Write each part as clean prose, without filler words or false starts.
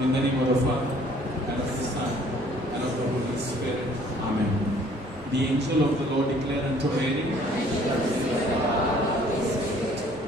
In the name of the Father, and of the Son, and of the Holy Spirit. Amen. The angel of the Lord declared unto Mary,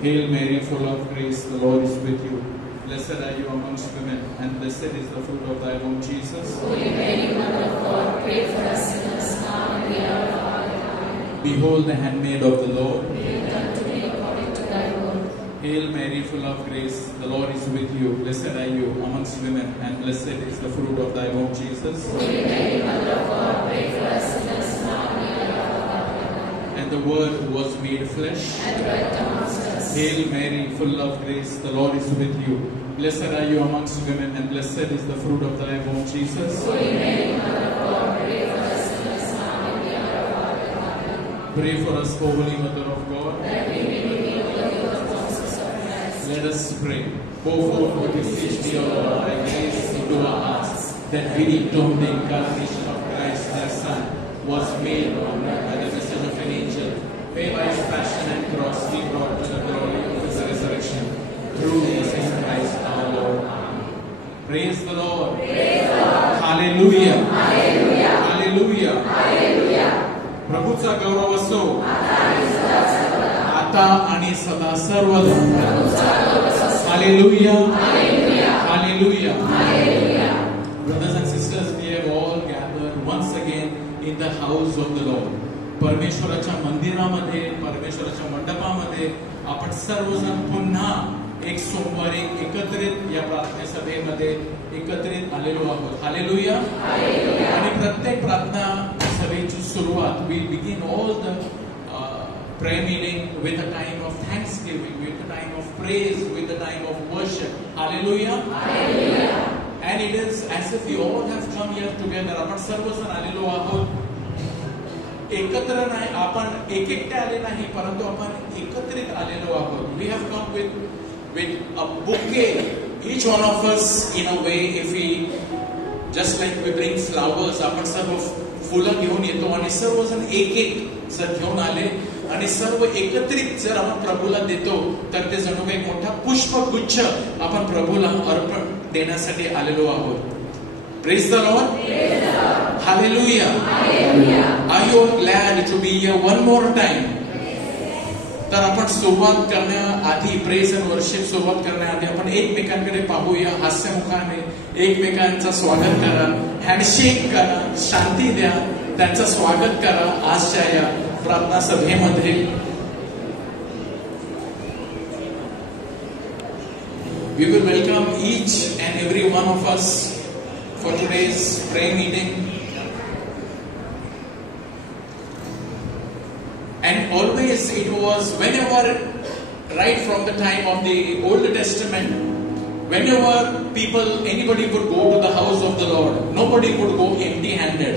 Hail Mary, full of grace, the Lord is with you. Blessed are you amongst women, and blessed is the fruit of thy womb, Jesus. Holy Mary, Mother of God, pray for us sinners, now and the hour of our death. Behold the handmaid of the Lord. Be it done to me according to thy word. Hail Mary, full of grace, the Lord is with you. Blessed are you amongst women, and blessed is the fruit of thy womb, Jesus. Holy Mary, Mother of God, pray for us sinners, now and the hour of our death. And the Word was made flesh. And dwelt amongst us. Hail Mary, full of grace, the Lord is with you. Blessed are you amongst women, and blessed is the fruit of thy womb, Jesus. Holy Mary, Mother of God, pray for us sinners, now and the hour of our death. Amen. Pray for us, O Holy Mother of God. That we may be made worthy of the promises of Christ. Let us pray. Go forth, O beseech thee, O Lord, thy grace into our hearts, that we need to the incarnation of Christ, their Son, was made on earth by the message of an angel. May by his passion and cross be brought to the glory of his resurrection. Through Jesus Christ our Lord. Amen. Praise the Lord. Praise the Lord. Hallelujah. Hallelujah. Hallelujah. Hallelujah. प्रभूचा गौरव असो आता आणि सदा सर्वदा. आता आणि सदा सर्वदा. प्रभूचा गौरव असो. Hallelujah. Hallelujah. Hallelujah. Hallelujah. Brothers and sisters, we have all gathered once again in the house of the Lord. परमेश्वराच्या मंदिरामध्ये, परमेश्वराच्या मंडपामध्ये आपण सर्वजण पुन्हा एक सोमवारी एकत्रित या प्रार्थना सभेमध्ये एकत्रित आलेलो आहोत. हालेलुया. आणि प्रत्येक प्रार्थना सभेची सुरुवात, we begin all the prayer meeting with a time of thanksgiving, with a time of praise, with a time of worship. Hallelujah. And it is as if we all have come here together. आपण सर्वजण आलेलो आहोत. एकत्र नाही, आपण एकटे आले नाही, परंतु आपण एकत्रित आलेलो आहोत. We have come with a bouquet, each one of us in a way. If we just like we bring flowers, आपण सर्व फुलं घेऊन येतो आणि सर्वजण एक एक जर घेऊन आले आणि सर्व एकत्रित जर आपण प्रभूला देतो, तर ते जणू एक मोठा पुष्पगुच्छ आपण प्रभूला अर्पण देण्यासाठी आलेलो आहोत. Praise the Lord. Hallelujah. Are you all glad to be here one more time? तर आपण सुरुवात करण्याआधी, प्रेज अँड वर्शिप सुरुवात करण्याआधी आपण एकमेकांकडे पाहूया. हास्यमुखाने एकमेकांचं स्वागत करा, हँडशेक करा, शांती द्या, त्यांचं स्वागत करा आजच्या या प्रार्थना सभेमध्ये. We will welcome each and every one of us for today's prayer meeting. And always it was, whenever, right from the time of the Old Testament, whenever anybody would go to the house of the Lord, nobody would go empty-handed.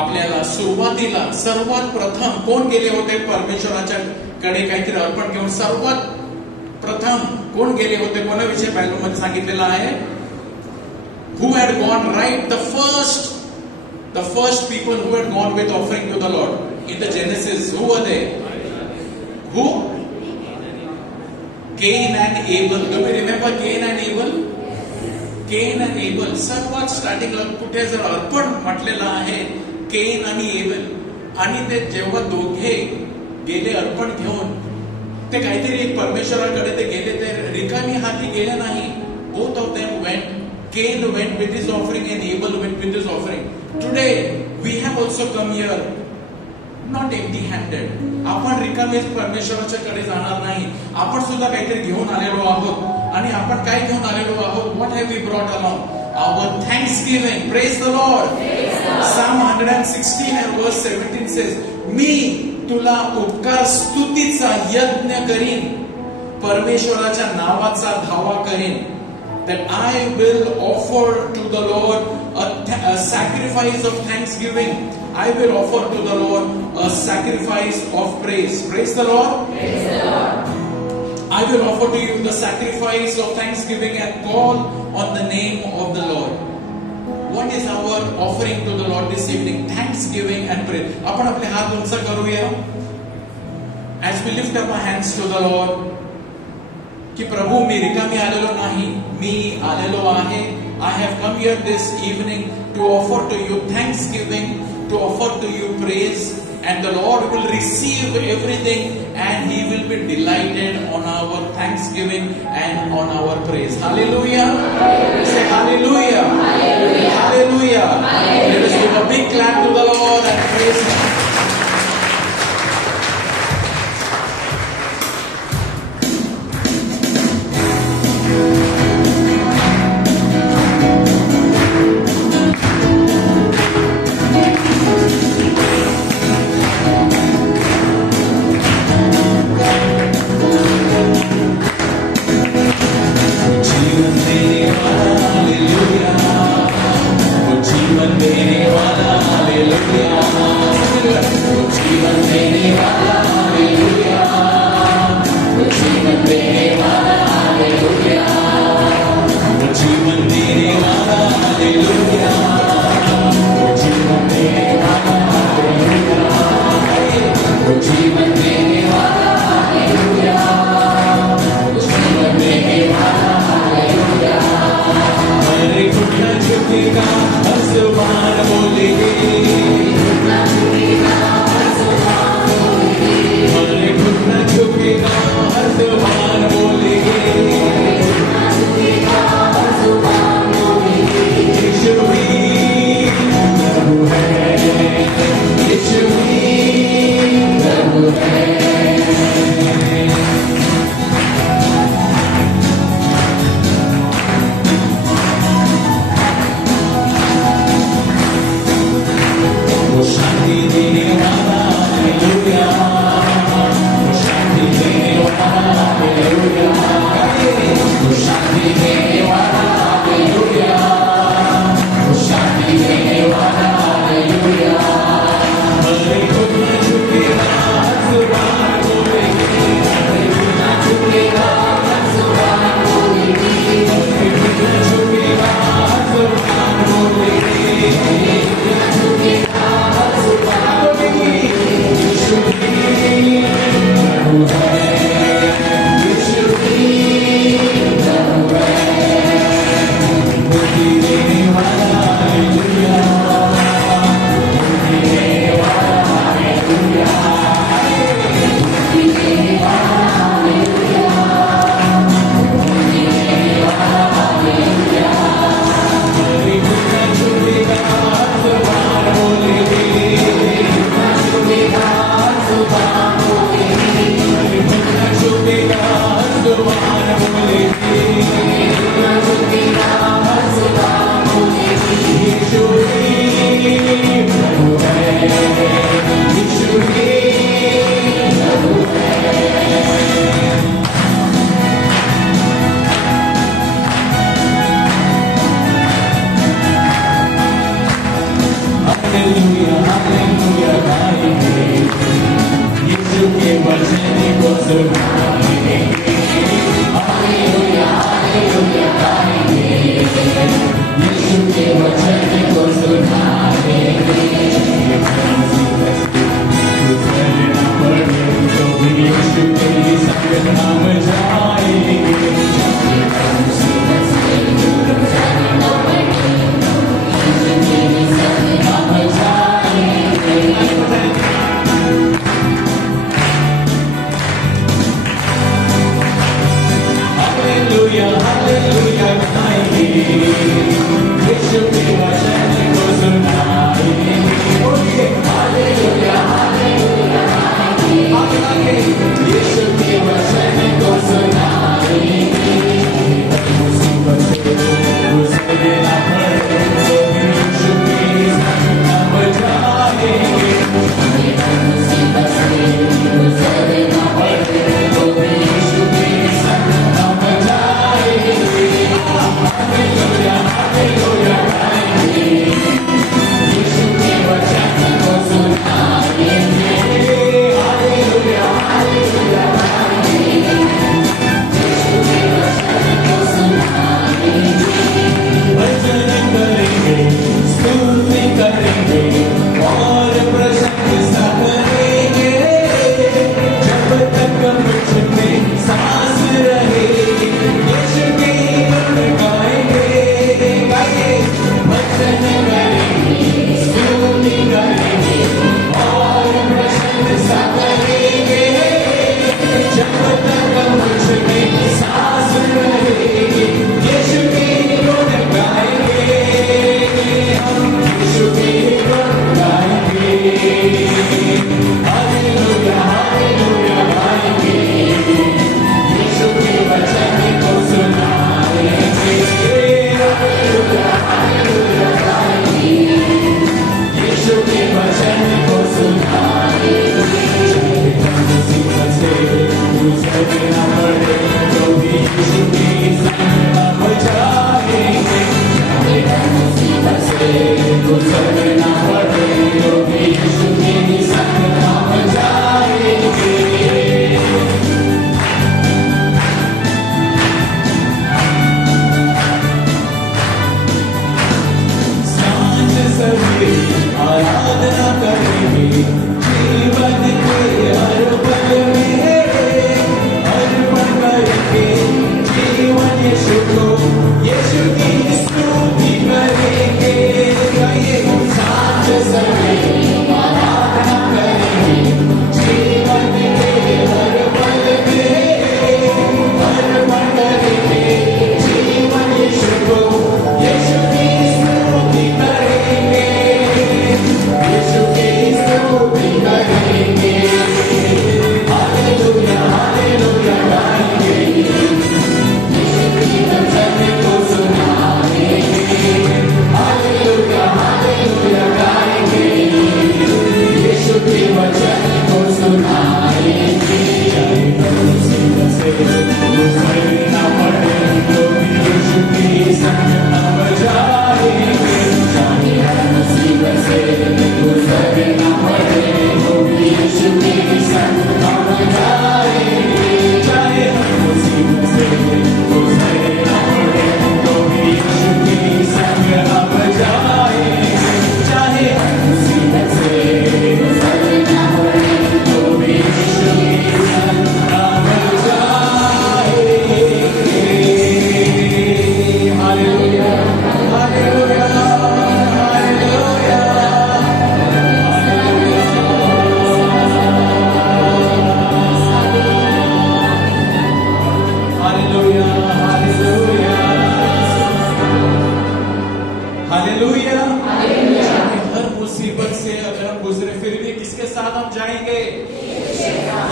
आपल्याला सुरुवातीला सर्वात प्रथम कोण गेले होते परमेश्वराच्या कडे काहीतरी अर्पण घेऊन? सर्वात प्रथम कोण गेले होते? कोणाविषयी बायबलमध्ये सांगितलेलं आहे? Who had gone right? The first people who had gone with offering to the Lord in the Genesis, who were they? Who? Cain and Abel. Do we remember Cain and Abel? Cain and Abel. सर्वात स्टार्टिंगला कुठे जर अर्पण म्हटलेलं आहे, केन आणि एबल, आणि ते जेव्हा दोघे गेले अर्पण घेऊन, ते काहीतरी एक परमेश्वराकडे ते गेले, ते रिकामी हाती गेले नाही. Both of them went. Cain went with his offering and Abel went with his offering. Today we have also come here not empty-handed. आपण रिकामेच परमेश्वराच्या कडे जाणार नाही. आपण सुद्धा काहीतरी घेऊन आलेलो आहोत. आणि आपण काय घेऊन आलेलो आहोत? What have we brought along? Our thanksgiving. Praise the Lord. Psalm 116 and verse 17 says, मी तुला उपकार स्तुतीचा यज्ञ करीन, परमेश्वराच्या नावाचा धावा करीन. That I will offer to the Lord a sacrifice of thanksgiving. I will offer to the Lord a sacrifice of praise. Praise the Lord. Praise the Lord. I will offer to you the sacrifice of thanksgiving and call on the name of the Lord. What is our offering to the Lord this evening? Thanksgiving and praise. आपण आपले हात उंच करूया. As we lift up our hands to the Lord, की प्रभू मी रिकामी आलेलो नाही, मी आलेलो आहे. I have come here this evening to offer to you thanksgiving, to offer to you praise, and the Lord will receive everything and He will be delighted on our thanksgiving and on our praise. Hallelujah. Say hallelujah. Hallelujah. Hallelujah. Let us give a big clap to the Lord and praise Him.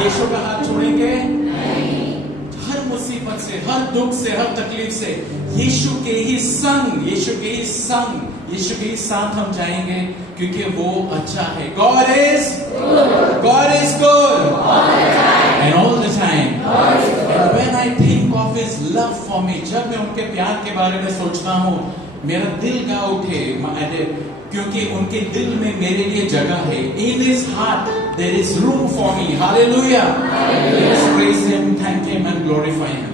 यीशु का हाथ छोड़ेंगे हर मुसीबत से, हर दुख से, हर तकलीफ से यीशु के ही संग, यीशु के ही संग, यीशु के ही साथ हम जाएंगे, क्योंकि वो अच्छा है. God is good and all the time. And when I think of His love for me, जब मैं उनके प्यार के बारे में सोचता हूँ, मेरा दिल गा उठे, क्योंकि उनके दिल में मेरे लिए जगह है. In His heart there is room for me. Hallelujah. Let's praise Him, thank Him and glorify Him.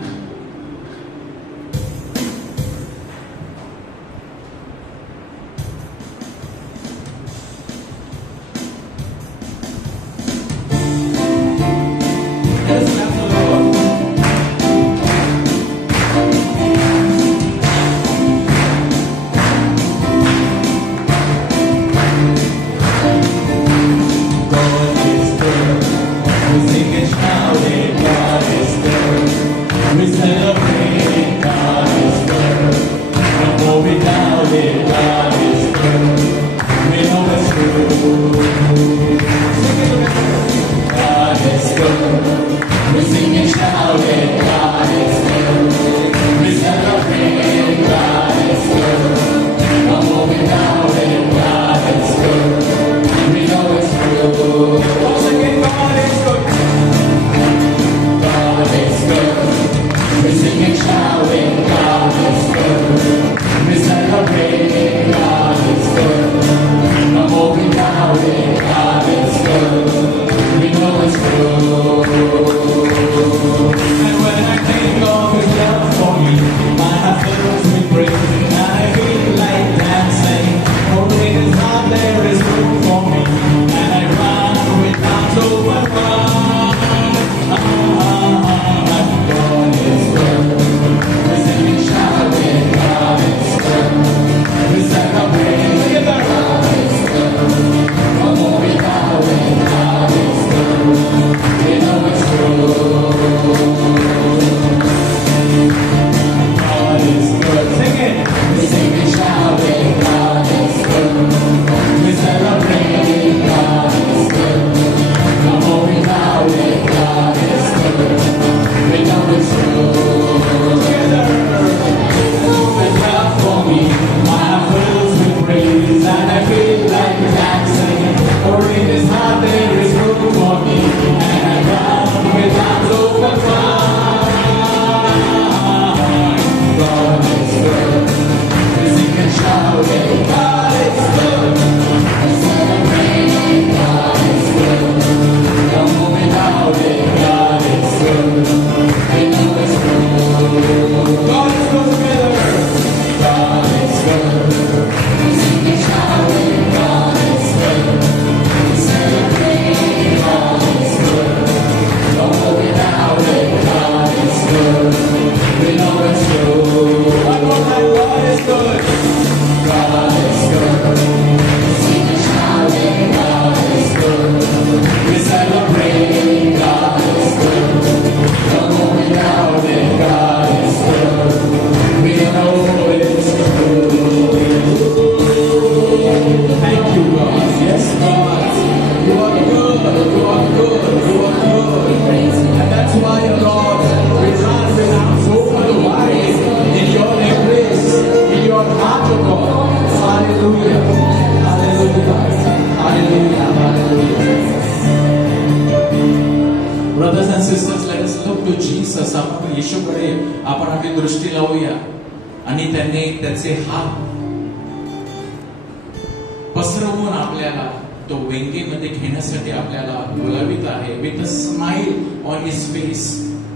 पसरवून आपल्याला तो वेंगेमध्ये घेण्यासाठी आपल्याला बोलावित आहे. With a smile on his face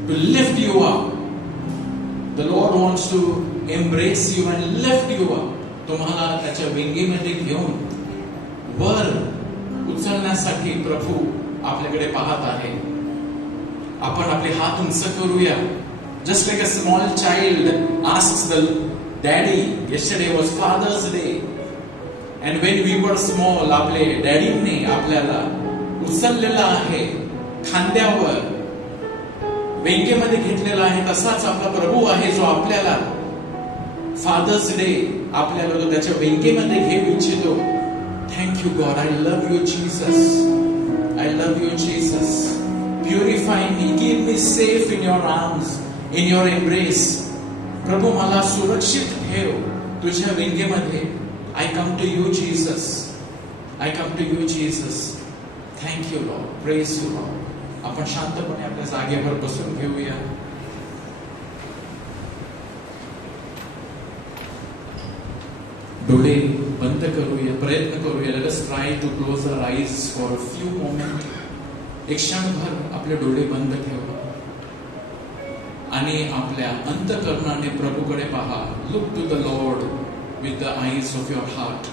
to lift you up. The Lord wants to embrace you and lift you up. तुम्हाला त्याच्या वेंगेमध्ये घेऊन वर उचलण्यासाठी प्रभू आपल्याकडे पाहत आहे. आपण आपले हात उंच करूया. Just like a small child asks the daddy. Yesterday was Father's Day. And when we were small, आपले डॅडीने आपल्याला उचललेला आहे, खांद्यावर वेंगेमध्ये घेतलेला आहे. तसाच आपला प्रभू आहे जो आपल्याला फादर्स डे आपल्याला तो त्याच्या वेंगेमध्ये घेऊ इच्छितो. Thank you God. I love you Jesus. I love you Jesus. purify me, keep me safe in your arms, in your embrace. प्रभू मला सुरक्षित ठेव तुझ्या विंगेमध्ये. I come to you, Jesus. I come to you, Jesus. Thank you, Lord. Praise you, Lord. आपण शांतपणे आपल्या जागेवर बसून घेऊया. डोळे बंद करूया, प्रयत्न करूया. Let us try to close our eyes for a few moments. एक क्षणभर आपले डोळे बंद ठेवा आणि आपल्या अंतःकरणाने प्रभूकडे पहा. Look to the Lord with the eyes of your heart.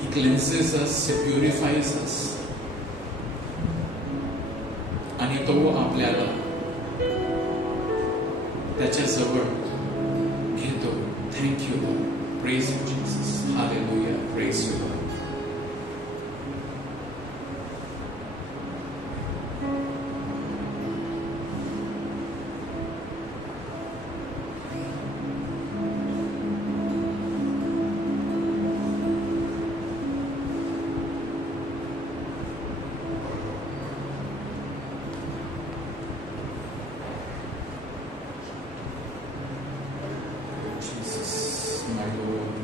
He cleanses us, He purifies us. आणि तो आपल्याला त्याच्या जवळ घेतो. Thank you, Lord. Praise you, Jesus. Hallelujah. Praise you, Lord. My Lord,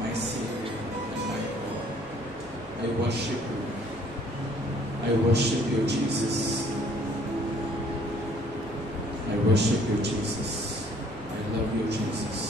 my Savior, and my God. I worship you. I worship you, Jesus. I worship you, Jesus. I love you, Jesus.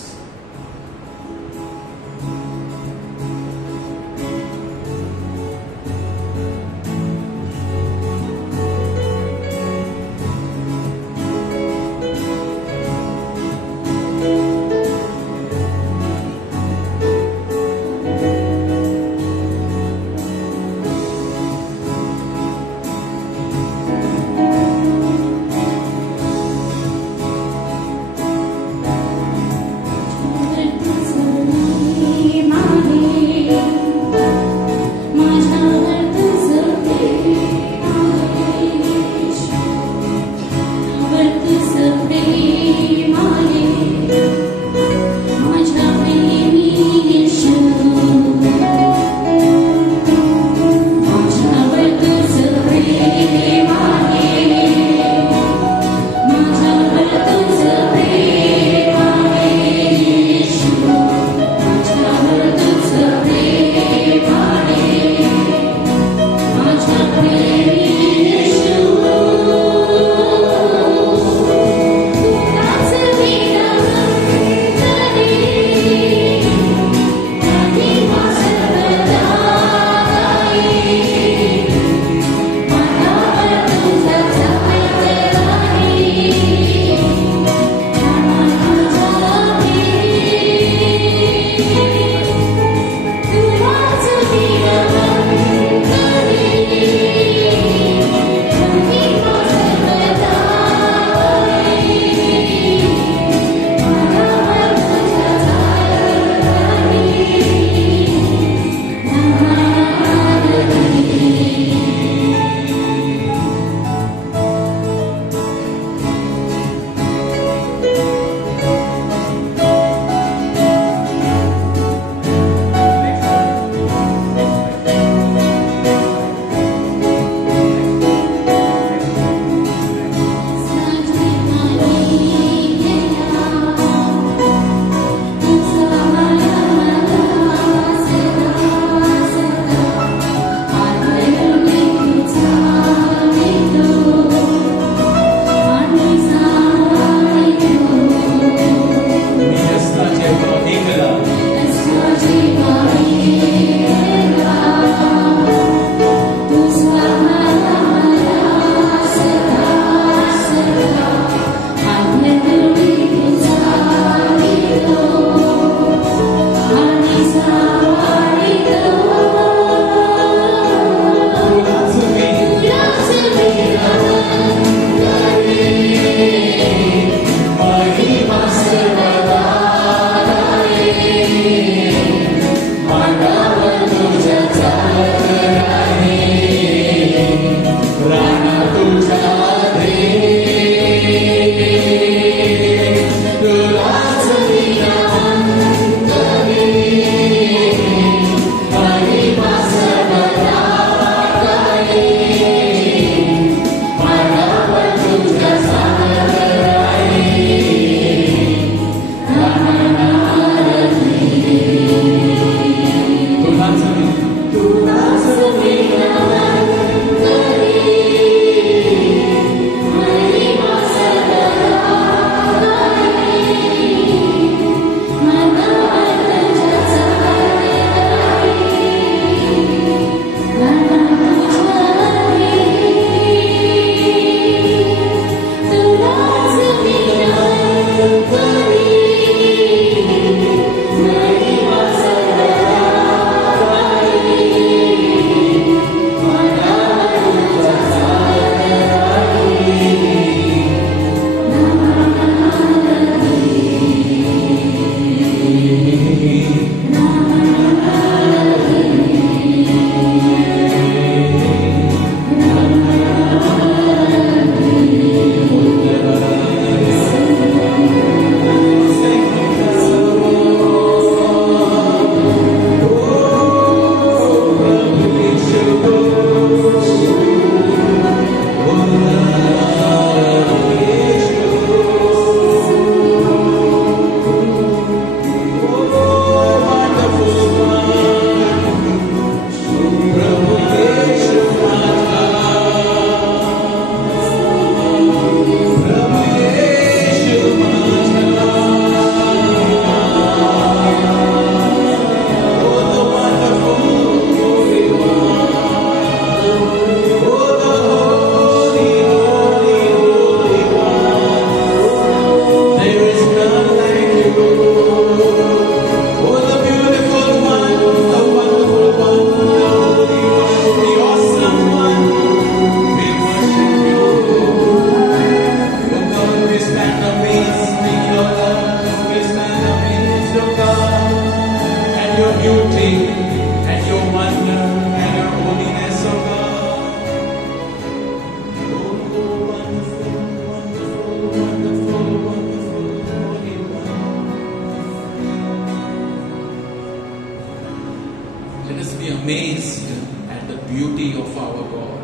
Beauty of our God.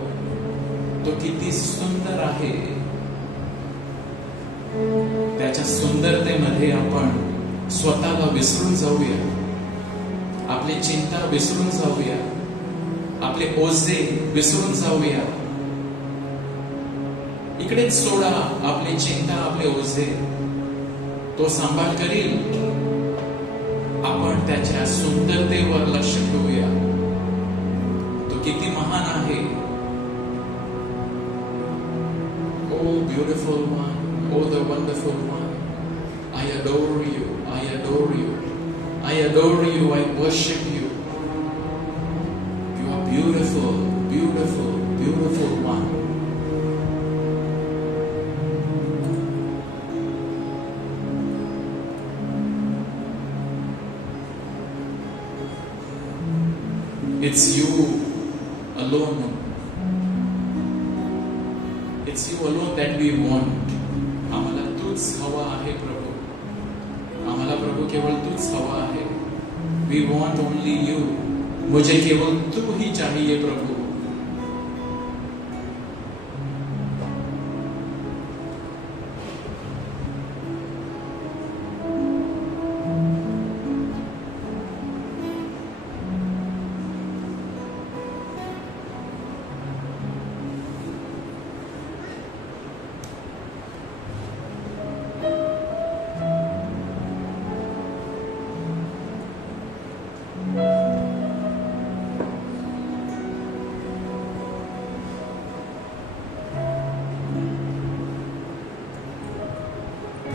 तो किती सुंदर आहे. त्याच्या सुंदरतेमध्ये आपण स्वतःला विसरून जाऊया, आपली चिंता विसरून जाऊया, आपले ओझे विसरून जाऊया. इकडेच सोडा आपली चिंता, आपले ओझे. तो सांभाळ करील. आपण त्याच्या सुंदरतेवर लक्ष ठेवूया. तो किती महान आहे. Oh beautiful one, oh the wonderful one. I adore you, I adore you, I adore you, I worship you. You are beautiful, beautiful, beautiful one. It's you alone. It's you alone that we want. आम्हाला तूच हवा आहे प्रभू. आम्हाला प्रभू केवळ तूच हवा आहे. We want only you. मुझे केवल तू ही चाहिए प्रभु.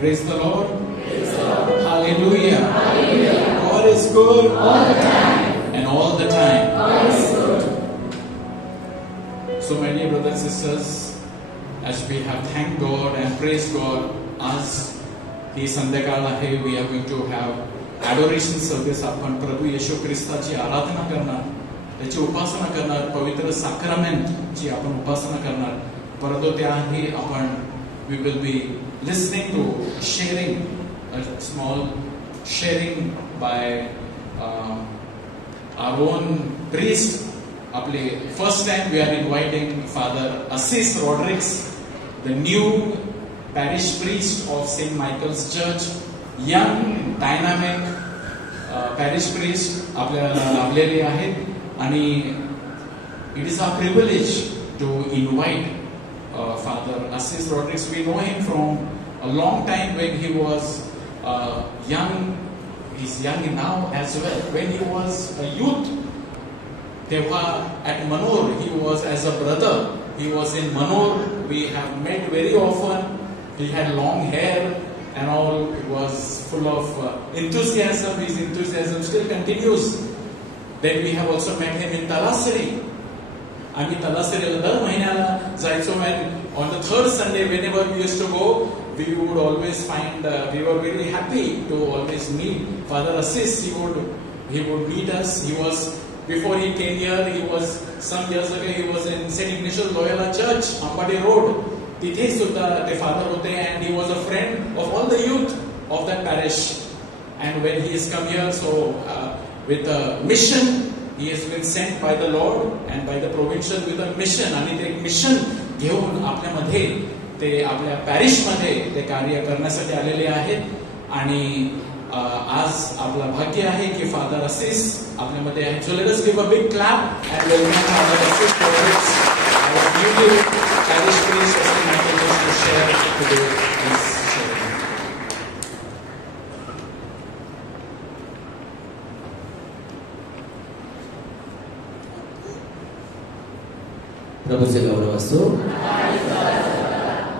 Praise the Lord. Praise the Lord. Hallelujah. Hallelujah. God is good All the time. and all the time. God is good. So my dear brothers and sisters, as we have thanked God and praised God, as ही संध्याकाळ आहे, we are going to have adoration service. आपण प्रभू येशू ख्रिस्ताची आराधना करणार, त्याची उपासना करणार, पवित्र साक्रामेंटची आपण उपासना करणार. परंतु त्याआधी आपण we will be listening to sharing, a small sharing by our own priest. Apple first time we are inviting Father Assis Rodriguez, the new parish priest of St. Michael's Church, young, dynamic parish priest आपल्याला लाभलेले आहेत आणि it is our privilege to invite Father Assis Rodriguez. We know him from a long time when he was young. He's young now as well. When he was a youth, Teva at Manor, he was as a brother. He was in Manor. We have met very often. He had long hair and all. It was full of enthusiasm. His enthusiasm still continues. Then we have also met him in Talasri. आम्ही तलासरीला दर महिन्याला जायचो. On the third Sunday, whenever we used to go, we would always find, we were very happy to always meet Father Assis. He would meet us. He was, before he came here, he was, some years ago, he was in St. Ignatius Loyola Church, Ambade Road. तिथे सुद्धा ते father होते, and he was a friend of all the youth of that parish. And when he has come here, so with a mission, he has been sent by the Lord and by the provincial with a mission. आणि ते मिशन घेऊन आपल्यामध्ये ते आपल्या पॅरिश मध्ये ते कार्य करण्यासाठी आलेले आहेत. आणि आज आपलं भाग्य आहे की फादर असिस आपल्यामध्ये आहे. So let us give a big clap and welcome Father Assis Rodriguez, our new parish priest of St. Michael's to share today this sharing. प्रभूचे गौरव असो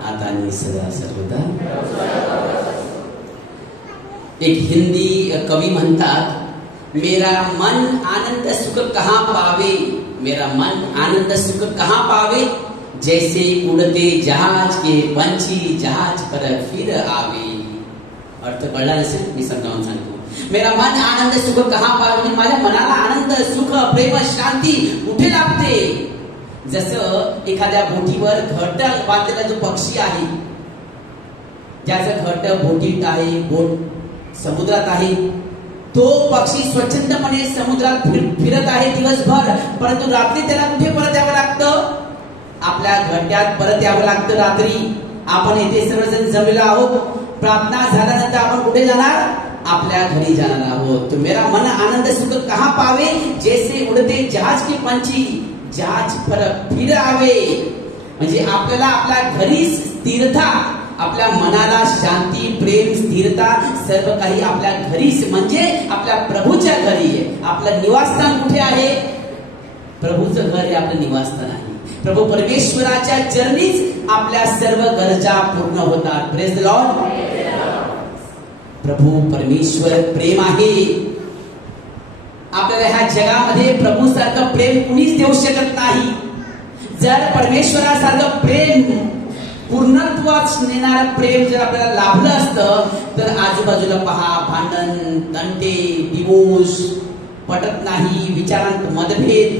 आता आणि सदा सर्वदा. एक हिंदी कवी म्हणतात, मेरा मन आनंद सुख कहाँ पावे, मेरा मन आनंद सुख कहाँ पावे, जैसे उड़ते जहाज के पंछी जहाज पर फिर आवे. अर्थ कळला नसेल, मी समजावून सांगतो. मेरा मन आनंद सुख कहाँ पावे म्हणजे माझ्या मनाला आनंद सुख प्रेम शांती कुठे लाभते. जसं एखाद्या बोटीवर घट बांधलेला जो पक्षी आहे, ज्याचं घट बोटीत आहे, बोट समुद्रात आहे, तो पक्षी स्वच्छंदपणे समुद्रात फिरत आहे दिवसभर, परंतु रात्री त्याला कुठे परत यावं लागतं? आपल्या घरट्यात परत यावं लागतं रात्री. आपण येथे सर्वजण जमलेलो आहोत. प्रार्थना झाल्यानंतर आपण कुठे जाणार? आपल्या घरी जाणार आहोत. तो मेरा मन आनंद सुख कहाँ पावे, जैसे उडते जहाज की पंछी जहाज पर फिर आवे. म्हणजे आपल्याला आपल्या घरी स्थिरता, आपल्या मनाला शांती, प्रेम, स्थिरता सर्व काही आपल्या घरीच, म्हणजे आपल्या प्रभूच्या घरी आहे. आपलं निवासस्थान कुठे आहे? प्रभूचं घर हे आपलं निवासस्थान आहे. प्रभू परमेश्वराच्या चरणीच आपल्या सर्व गरजा पूर्ण होतात. Praise the Lord. प्रभू परमेश्वर प्रेम आहे. आपल्याला ह्या जगामध्ये प्रभू सारखं प्रेम कुणीच देऊ शकत नाही. जर परमेश्वरासारखं प्रेम, पूर्णत्वात नेणारं प्रेम जर आपल्याला लाभलं असतं, तर आजूबाजूला पहा भांडण, तंटे, डिवोर्स, पटत नाही, विचारांत मतभेद,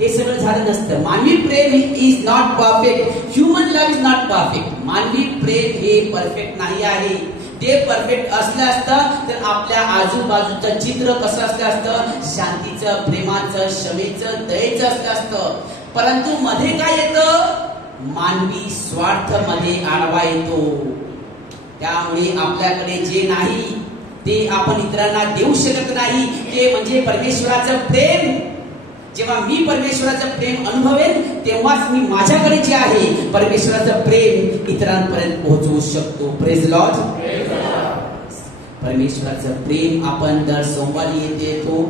हे सगळं झालं नसतं. मानवी प्रेम is not perfect. Human love is not perfect. मानवी प्रेम हे परफेक्ट नाही आहे. ते परफेक्ट असलं असतं तर आपल्या आजूबाजूचं चित्र कसं असलं असतं? शांतीचं, प्रेमाचं, क्षमेचं, दयेचं असलं असतं. परंतु मध्ये काय येतं? मानवी स्वार्थ मध्ये आडवा येतो. त्यामुळे आपल्याकडे जे नाही ते आपण इतरांना देऊ शकत नाही. ते म्हणजे परमेश्वराचं प्रेम. जेव्हा मी परमेश्वराचं प्रेम अनुभवेन तेव्हाच मी माझ्याकडे जे आहे परमेश्वराचं प्रेम इतरांपर्यंत पोहोचवू शकतो. Praise Lord. परमेश्वराचं प्रेम आपण दर सोमवारी येथे येतो,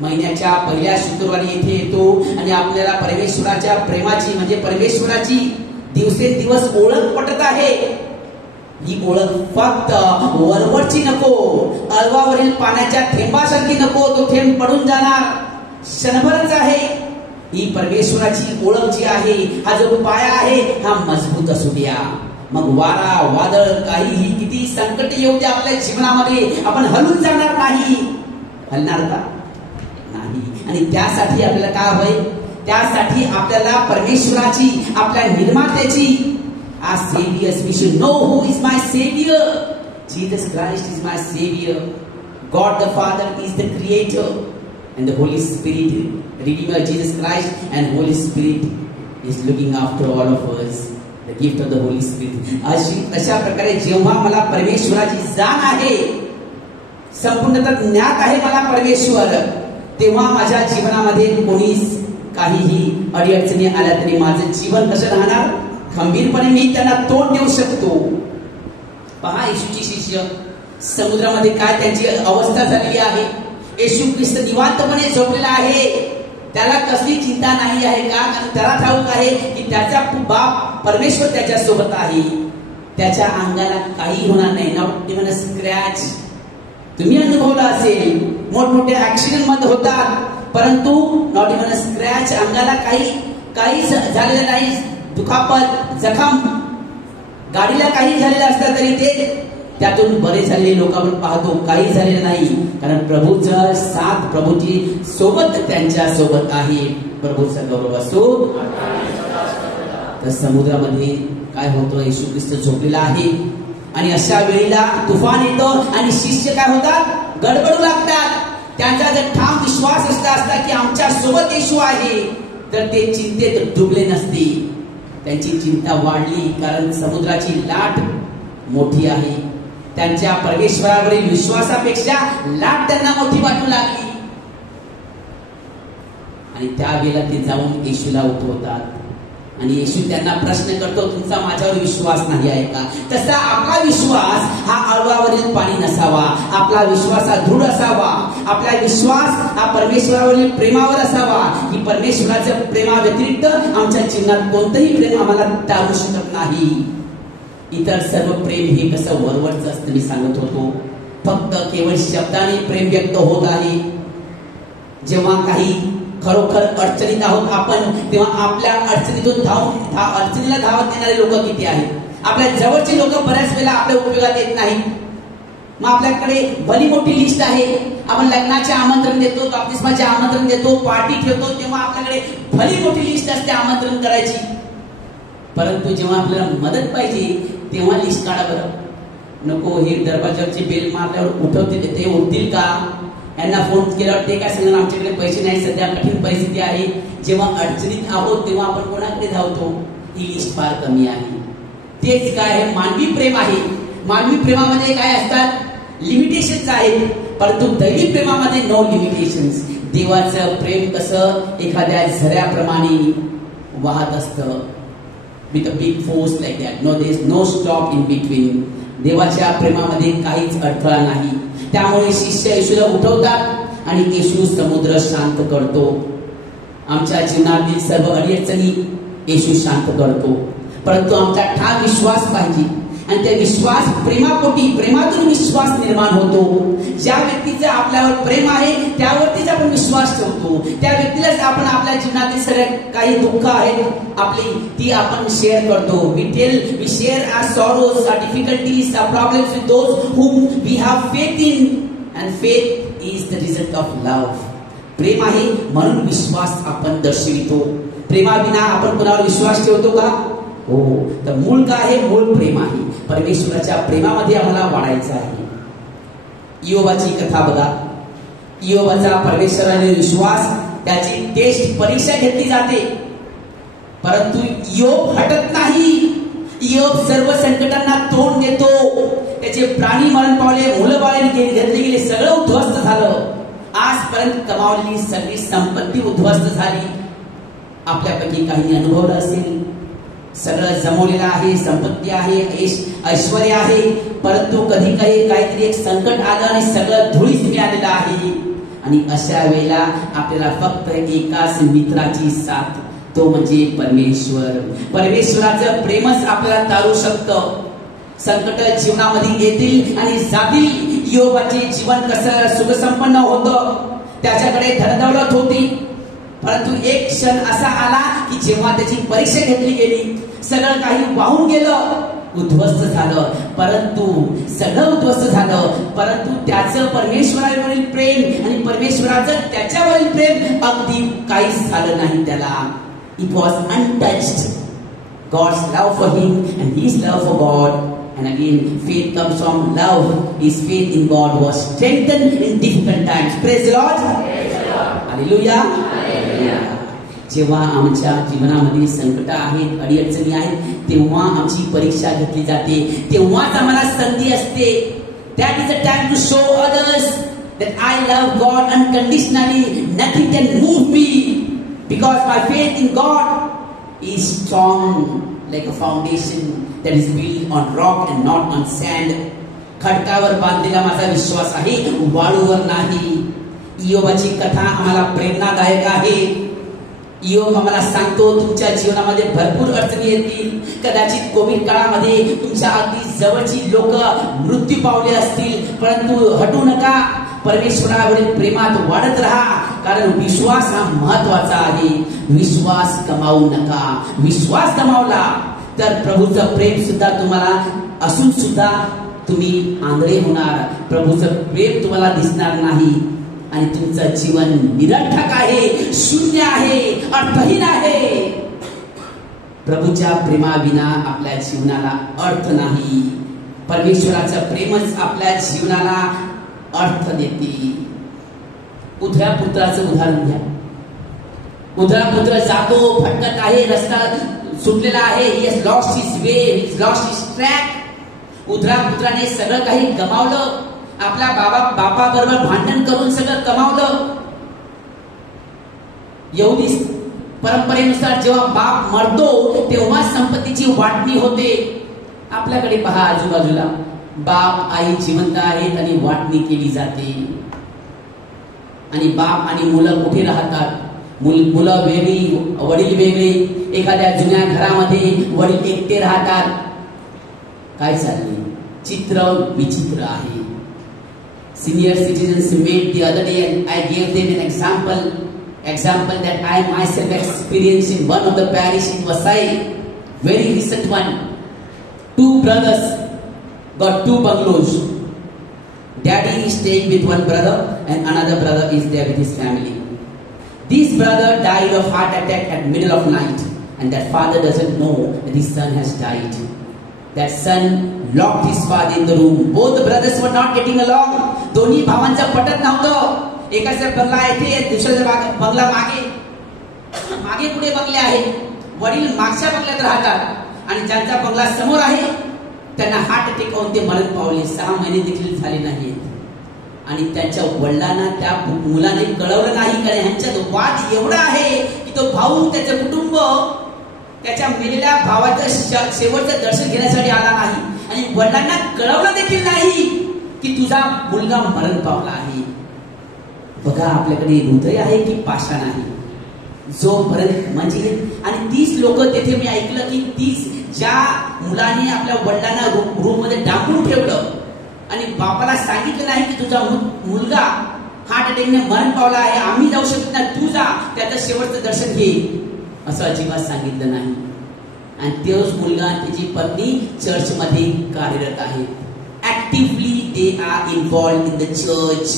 महिन्याच्या पहिल्या शुक्रवारी येथे येतो आणि आपल्याला परमेश्वराच्या प्रेमाची, म्हणजे परमेश्वराची दिवसेंदिवस ओळख पटत आहे. ही ओळख फक्त वरवरची नको, अळवावरील पाण्याच्या थेंबासारखी नको. तो थेंब पडून जाणार, क्षणभरच आहे. ही परमेश्वराची ओळख जी आहे, हा जो पाया आहे हा मजबूत असू द्या. मग वारा, वादळ, काहीही किती संकट येऊ द्या आपल्या जीवनामध्ये, आपण हलून जाणार नाही. हलणार का? नाही. आणि त्यासाठी आपल्याला काय हवंय? त्यासाठी आपल्याला परमेश्वराची, आपल्या निर्मात्याची, as saviors we should know who is my savior. Jesus Christ is my savior. God the Father is the creator and the Holy Spirit, Redeemer Jesus Christ and Holy Spirit is looking after all of us. The gift of the Holy Spirit. अशा प्रकारे जेव्हा मला परमेश्वराची जाण आहे, संपूर्णतः ज्ञात आहे मला परमेश्वर, तेव्हा माझ्या जीवनामध्ये कोणीच काहीही अडीअडचणी आल्या तरी माझं जीवन कसं राहणार? खंबीरपणे मी त्यांना तोंड देऊ शकतो. पहा येशूची शिष्य समुद्रामध्ये काय त्यांची अवस्था झालेली आहे. येशू ख्रिस्त निवांतपणे झोपलेला आहे. त्याला कसली चिंता नाही आहे का? कारण त्याला ठाऊक आहे की त्याचा बाप परमेश्वर त्याच्या सोबत आहे. त्याच्या अंगाला काही होणार नाही. नॉट इव्हन अ स्क्रॅच. तुम्ही अनुभवला असेल, मोठमोठे ऍक्सिडेंट मध्ये होतात, परंतु नॉट इव्हन अ स्क्रॅच. अंगाला काही झालेलं नाही. दुखापत, जखम, गाडीला काही झालेलं असलं तरी ते त्यातून बरे झालेले लोक आपण पाहतो, काही झालेलं नाही. कारण प्रभूचा साथ, प्रभूची सोबत त्यांच्या सोबत आहे. प्रभूचा गौरव असो. तर समुद्रामध्ये काय होतं? येशू ख्रिस्त झोपलेला आहे आणि अशा वेळेला तुफान येतो आणि शिष्य काय होतात? गडबडू लागतात. त्यांचा जर ठाम विश्वास असता की आमच्या सोबत येशू आहे, तर ते चिंतेत डुबले नसते. त्यांची चिंता वाढली, कारण समुद्राची लाट मोठी आहे. त्यांच्या परमेश्वरावरील विश्वासापेक्षा लाट त्यांना मोठी वाटू लागली आणि त्यावेळेला ते जाऊन येशूला उठवतात आणि येशू त्यांना प्रश्न करतो, तुमचा माझ्यावर विश्वास नाही आहे का? तसा आपला विश्वास हा अळवावरील पाणी नसावा. आपला विश्वास हा दृढ असावा. आपला विश्वास हा परमेश्वरावरील प्रेमावर असावा. की परमेश्वराच्या प्रेमा व्यतिरिक्त आमच्या जीवनात कोणतंही प्रेम आम्हाला टाळू शकत नाही. इतर सर्व प्रेम हे कसं वरवरच असतं. मी सांगत होतो, फक्त केवळ शब्दाने प्रेम व्यक्त होत आहे. जेव्हा काही खरोखर अडचणीत आहोत आपण, तेव्हा आपल्या अडचणीतून अडचणीला धावत येणारे लोक किती आहेत? आपल्या जवळचे लोक बऱ्याच वेळेला आपल्या उपयोगात येत नाही. मग आपल्याकडे भली मोठी लिस्ट आहे. आपण लग्नाचे आमंत्रण देतो, बाप्तिस्माचे आमंत्रण देतो, पार्टी ठेवतो, तेव्हा आपल्याकडे भली मोठी लिस्ट असते आमंत्रण करायची. परंतु जेव्हा आपल्याला मदत पाहिजे तेव्हा लिस्ट काढा बरं. नको हे दरवाजावरची बेल मारल्यावर उठवतील ते उठतील का? यांना फोन केल्यावर ते काय सांगणार, आमच्याकडे पैसे नाही, सध्या कठीण परिस्थिती आहे. जेव्हा अडचणीत आहोत तेव्हा आपण कोणाकडे धावतो? ही लिस्ट फार कमी आहे. तेच काय आहे, मानवी प्रेम आहे. मानवी प्रेमामध्ये काय असतात? लिमिटेशन्स आहेत, परंतु दैवी प्रेमामध्ये नो लिमिटेशन्स. देवाचं प्रेम कसं एखाद्या झऱ्याप्रमाणे वाहत असतं, with a big force like that. No there is no stop in between. देवाच्या प्रेमामध्ये काहीच अडथळा नाही. त्यामुळे शिष्य येशूला उठवतात आणि येशू समुद्र शांत करतो. आमच्या जीवनातील सर्व अडचणी येशू शांत करतो, परंतु आमचा ठाम विश्वास पाहिजे. आणि त्या विश्वास प्रेमापोटी, प्रेमातून विश्वास निर्माण होतो. ज्या व्यक्तीचं आपल्यावर प्रेम आहे त्यावरतीच आपण विश्वास ठेवतो. त्या व्यक्तीलाच आपण आपल्या जीवनातील सर्व काही दुःख आहेत आपली ती आपण शेअर करतो. We share our sorrows, our difficulties, our problems with those whom we have faith in, and faith is the result of love. प्रेम आहे म्हणून विश्वास आपण दर्शवितो. प्रेमाविना आपण कोणावर विश्वास ठेवतो का? हो. तर मूळ काय आहे? मूळ प्रेम आहे. परमेश्वराच्या प्रेमामध्ये आम्हाला वाढायचं आहे. इयोबाची कथा बघा. इयोबाचा परमेश्वराने विश्वास, त्याची टेस्ट परीक्षा घेतली जाते, परंतु इयोब हटत नाही. इयोब सर्व संकटांना तोंड देतो. त्याचे प्राणी मरण पावले, मुलं बाळे घेतली गेली, सगळं उद्ध्वस्त झालं. आजपर्यंत कमावलेली सगळी संपत्ती उद्ध्वस्त झाली. आपल्यापैकी काही अनुभवलं असेल, सगळं जमवलेलं आहे, संपत्ती आहे, ऐश्वर्य आहे, परंतु कधी काहीतरी एक संकट आलं आणि सगळं धुळीस मिळालेलं आहे. आणि अशा वेळेला आपल्याला फक्त एकाच मित्राची साथ, तो म्हणजे परमेश्वर. परमेश्वराचं प्रेमच आपल्याला तारू शकतं. संकट जीवनामध्ये येतील आणि जातील. इयोबाचे जीवन कसं सुखसंपन्न होतं, त्याच्याकडे धनदौलत होती, परंतु एक क्षण असा आला की जेव्हा त्याची परीक्षा घेतली गेली, सगळं काही वाहून गेलं, उद्ध्वस्त झालं. परंतु सगळं उद्ध्वस्त झालं, परंतु त्याचं परमेश्वरावरील प्रेम आणि परमेश्वराचं त्याच्यावरील प्रेम अगदी काहीच झालं नाही त्याला. It was untouched. God's love for him and his love for God. And again, faith comes from love. His faith in God was strengthened in difficult times. Praise the Lord. Hallelujah. जेव्हा आमच्या जीवनामध्ये संकट आहेत, अडीअडचणी आहेत, तेव्हा आमची परीक्षा घेतली जाते, तेव्हाच आम्हाला संधी असते. That is the time to show others that I love God unconditionally. Nothing can move me because my faith in God is strong like a foundation that is built on rock and not on sand. खडकावर बांधलेला माझा विश्वास आहे, वाळूवर नाही. इयोबाची कथा आम्हाला प्रेरणादायक आहे. इयोब आम्हाला सांगतो, तुमच्या जीवनामध्ये भरपूर अडचणी येतील. कदाचित कोविड काळामध्ये तुमच्या अगदी जवळची लोक मृत्यू पावले असतील, परंतु हटू नका. परमेश्वरावरील प्रेमात वाढत राहा, कारण विश्वास हा महत्वाचा आहे. विश्वास गमावू नका. विश्वास गमावला तर प्रभूचं प्रेम सुद्धा तुम्हाला असून सुद्धा तुम्ही आंधळे होणार. प्रभूचं प्रेम तुम्हाला दिसणार नाही आणि तुमचं जीवन निरर्थक आहे, शून्य आहे, अर्थहीन आहे. प्रभूच्या प्रेमाविना आपल्या जीवनाला अर्थ नाही. परमेश्वराचं प्रेमच आपल्या जीवनाला अर्थ देते. उधळ्या पुत्राचं उदाहरण घ्या. उधळा पुत्र जातो, भटकत आहे, रस्ता सुटलेला आहे. he has lost his way, he has lost his track. उधळा पुत्राने सगळं काही गमावलं. आपल्या बापा बरोबर भांडण करून सगळं कमावलं. यहुदी परंपरेनुसार जेव्हा बाप मरतो तेव्हा संपत्तीची वाटणी होते. आपल्याकडे पहा, आजूबाजूला बाप आई जिवंत आहेत आणि वाटणी केली जाते. आणि बाप आणि मुलं कुठे राहतात? मुलं वेगळी, वडील वेगळे. एखाद्या जुन्या घरामध्ये वडील एकटे राहतात. काय चालले? चित्र विचित्र आहे. Senior citizens met the other day and I gave them an example that I myself experienced in one of the parish in Vasai, very recent one. Two brothers got two bungalows. Daddy is staying with one brother and another brother is there with his family. This brother died of heart attack at middle of night and that father doesn't know that his son has died. That son locked his father in the room. Both the brothers were not getting along. दोन्ही भावांचं पटत नव्हतं. एकाचा बंगला येथे, दुसऱ्याचा बंगला मागे पुढे बंगले आहेत. वडील मागच्या बंगल्यात राहतात आणि ज्यांचा बंगला समोर आहे त्यांना हार्ट अटॅक होऊन ते मरण पावले. 6 महिने देखील झाले नाहीत. आणि त्यांच्या वडिलांना त्या मुलाने कळवलं नाही, कारण ह्यांच्यात वाद एवढा आहे की तो भाऊ, त्याचं कुटुंब त्याच्या मेलेल्या भावाचं शेवटचं दर्शन घेण्यासाठी आला नाही आणि वडिलांना कळवलं देखील नाही की तुझा मुलगा मरण पावला आहे. बघा आपल्याकडे हृदय आहे की पाषाण आहे. जोपर्यंत म्हणजे, आणि 30 लोक तिथे मी ऐकलं की 30 ज्या मुलाने आपल्या वडिलांना रूम मध्ये डांबून ठेवलं आणि बापाला सांगितलं नाही की तुझा मुलगा हार्ट अटॅकने मरण पावला आहे, आम्ही जाऊ शकत नाही, तू जा त्याचं शेवटचं दर्शन घे, असं अजिबात सांगितलं नाही. आणि तोच मुलगा त्याची पत्नी चर्चमध्ये कार्यरत आहे. Actively they are involved in the church.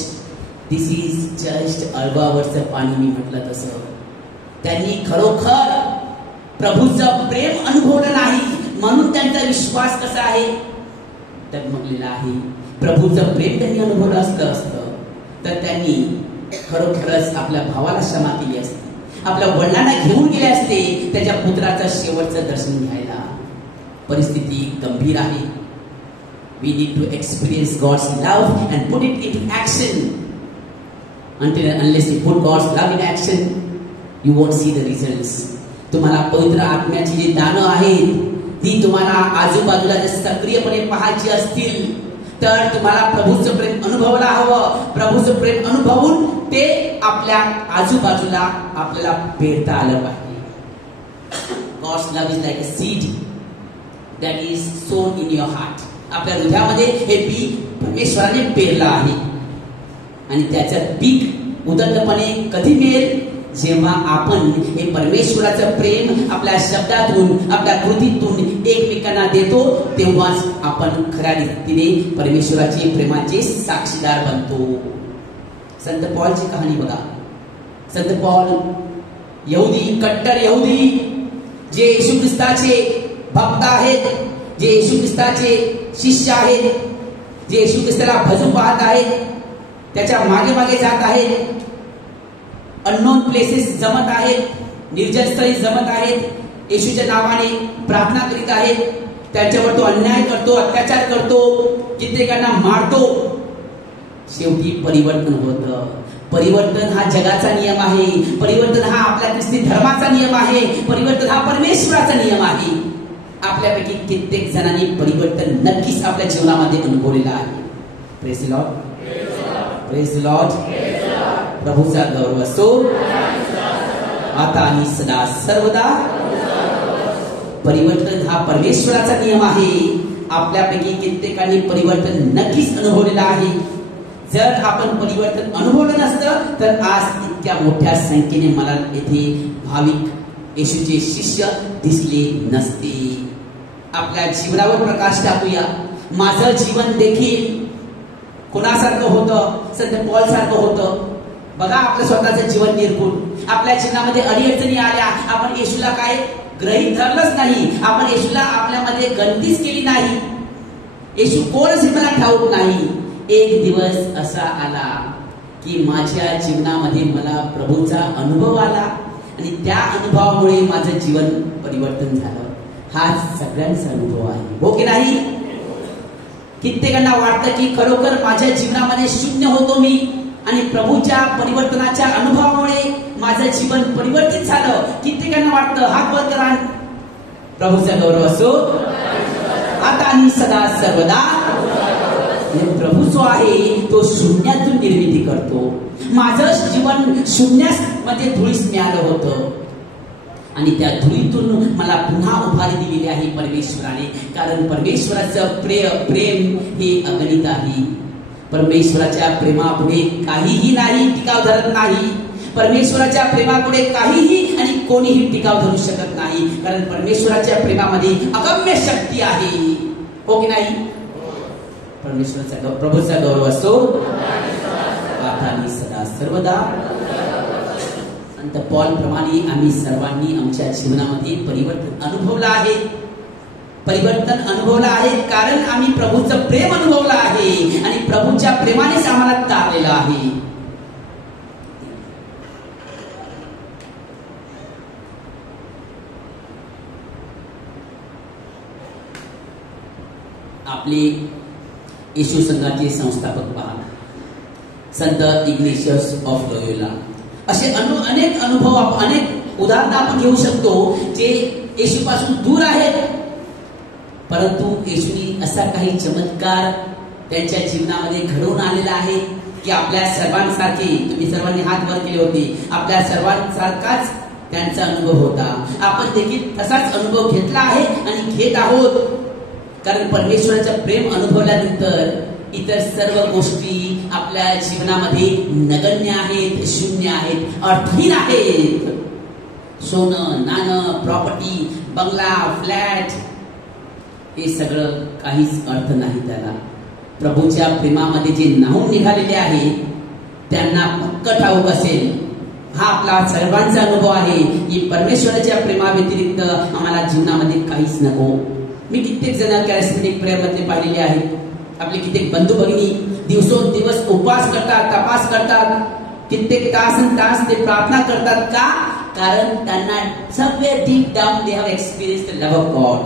This is just अल्बावरचं पाणी मी म्हटलं तसं. त्यांनी खरोखर प्रभूचं प्रेम अनुभवलं नाही, म्हणून त्यांचा विश्वास कसा आहे डगमगलेला आहे. प्रभूचं प्रेम त्यांनी अनुभवलं असतं तर त्यांनी खरोखरच आपल्या भावाला क्षमा केली असती, आपल्या वडिलांना घेऊन गेले असते त्याच्या पुत्राचं शेवटचं दर्शन घ्यायला. परिस्थिती गंभीर आहे. We need to experience God's love and put it into action. until and unless you put God's love in action, you won't see the results. तुम्हाला पवित्र आत्म्याची जी दानं आहेत ती तुम्हाला आजूबाजूला जर सक्रियपणे पाहायची असतील तर तुम्हाला प्रभूचं प्रेम अनुभवायला हवं. प्रभूचं प्रेम अनुभवून ते आपल्या आजूबाजूला आपल्याला पेरता आलं पाहिजे. God's love is like a seed that is sown in your heart. आपल्या हृदयामध्ये हे बी परमेश्वराने पेरलं आहे आणि त्याचं पीक उदंडपणे कधी मिळेल, जेव्हा आपण हे परमेश्वराचं प्रेम आपल्या शब्दातून, आपल्या कृतीतून एकमेकांना देतो, तेव्हाच आपण खऱ्या रीतीने परमेश्वराची प्रेमाचे साक्षीदार बनतो. संत पॉलची कहाणी बघा. संत पॉल यहुदी, कट्टर यहुदी, जे येशू ख्रिस्ताचे भक्त आहेत, जे येशू ख्रिस्ताचे शिष्य आहेत, जे येशू ख्रिस्ताला भजून पाहत आहेत, त्याच्या मागे मागे जात आहेत, अननोन प्लेसेस जमत आहेत, निर्जन स्थळी जमत आहेत, येशूच्या नावाने प्रार्थना करीत आहेत, त्यांच्यावर तो अन्याय करतो, अत्याचार करतो, कित्येकांना मारतो. शेवटी परिवर्तन होतं. परिवर्तन हा जगाचा नियम आहे. परिवर्तन हा आपल्या ख्रिस्ती धर्माचा नियम आहे. परिवर्तन हा परमेश्वराचा नियम आहे. आपल्यापैकी कित्येक जणांनी परिवर्तन नक्कीच आपल्या जीवनामध्ये अनुभवलेलं आहे. Praise the lord. Praise the lord. प्रभूचा गौरव असो आता आणि सदा सर्वदा. परिवर्तन हा परमेश्वराचा नियम आहे. आपल्यापैकी कित्येकांनी परिवर्तन नक्कीच अनुभवलेलं आहे. जर आपण परिवर्तन अनुभवलं नसतं तर आज इतक्या मोठ्या संख्येने मला येथे भाविक येशूचे शिष्य दिसले नसते. आपल्या जीवनावर प्रकाश टाकूया. माझं जीवन देखील कोणासारखं होतं? संत पॉल सारखं होतं. बघा आपलं स्वतःचं जीवन निरखून. आपल्या जीवनामध्ये अडीअडचणी आल्या, आपण येशूला काय ग्रहित धरलंच नाही, आपण येशूला आपल्यामध्ये गणतीच केली नाही. येशू कोणच हे मला ठाऊक नाही. एक दिवस असा आला की माझ्या जीवनामध्ये मला प्रभूचा अनुभव आला आणि त्या अनुभवामुळे माझं जीवन परिवर्तन झालं. हा सगळ्यांचा अनुभव आहे, हो की नाही? कित्येकांना वाटतं की खरोखर माझ्या जीवनामध्ये शून्य होतो मी आणि प्रभूच्या परिवर्तनाच्या अनुभवामुळे माझं जीवन परिवर्तित झालं. कित्येकांना वाटतं. हात वर करा. प्रभूचा गौरव असो आता आणि सदा सर्वदा. प्रभू जो आहे तो शून्यातून निर्मिती करतो. माझं जीवन शून्यामध्ये धुळीस मिळालं होतं आणि त्या धुळीतून मला पुन्हा उभारी दिलेली आहे परमेश्वराने. कारण परमेश्वराचं प्रेम हे अगणित आहे. परमेश्वराच्या प्रेमापुढे काहीही नाही, टिकाव धरत नाही. परमेश्वराच्या प्रेमापुढे काहीही आणि कोणीही टिकाव धरू शकत नाही. कारण परमेश्वराच्या प्रेमामध्ये अगम्य शक्ती आहे, हो की नाही? परमेश्वराचा प्रभूचा गौरव असो आता आणि सदा सर्वदा. संत पॉल प्रमाणे आम्ही सर्वांनी आमच्या जीवनामध्ये परिवर्तन अनुभवलं आहे. परिवर्तन अनुभवलं आहे कारण आम्ही प्रभूचं प्रेम अनुभवलं आहे आणि प्रभूच्या प्रेमानेच आम्हाला तारलेलं आहे. आपले येशू संघाचे संस्थापक पहा, संत इग्नेशियस ऑफ लोयोला. असे अनेक अनुभव, अनेक उदाहरणं आपण घेऊ शकतो जे येशूपासून दूर आहेत, परंतु येशूने असा काही चमत्कार त्यांच्या जीवनामध्ये घडवून आलेला आहे की आपल्या सर्वांसारखे, तुम्ही सर्वांनी हात वर केले होते, आपल्या सर्वांसारखाच त्यांचा अनुभव होता. आपण देखील तसाच अनुभव घेतला आहे आणि घेत आहोत. कारण परमेश्वराचं प्रेम अनुभवल्यानंतर इतर सर्व गोष्टी आपल्या जीवनामध्ये नगण्य आहेत, शून्य आहेत, अर्थहीन आहेत. सोनं, नाणं, प्रॉपर्टी, बंगला, फ्लॅट, हे सगळं काहीच अर्थ नाही त्याला. प्रभूच्या प्रेमामध्ये जे न्हाऊन निघालेले आहे त्यांना पक्क ठाऊक असेल, हा आपला सर्वांचा अनुभव आहे की परमेश्वराच्या प्रेमाव्यतिरिक्त आम्हाला जीवनामध्ये काहीच नको. मी कित्येक जण कॅरिस्मॅटिक प्रेयर मध्ये पाहिलेले आहेत. आपले कित्येक बंधू भगिनी दिवसोदिवस उपवास करतात, तपास करतात, कित्येक तास ते प्रार्थना करतात. का? कारण त्यांना somewhere deep down they have experienced the love of God,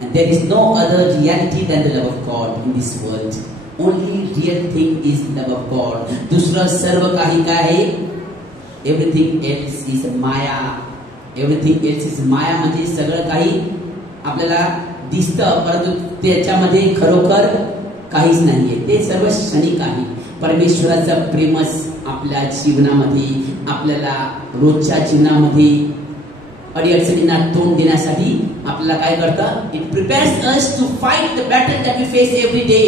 and there is no other reality than the love of God in this world. Only real thing is love of God. दुसरं सर्व काही काय आहे? Everything else is Maya. Everything else is माया म्हणजे सगळं काही आपल्याला दिसतं परंतु त्याच्यामध्ये खरोखर काहीच नाहीये. ते सर्व क्षणिक आहे. परमेश्वराचं प्रेमच आपल्या जीवनामध्ये, आपल्याला रोजच्या जीवनामध्ये अडीअडचणींना तोंड देण्यासाठी आपल्याला काय करतं? It prepares us to fight the battle that we face every day.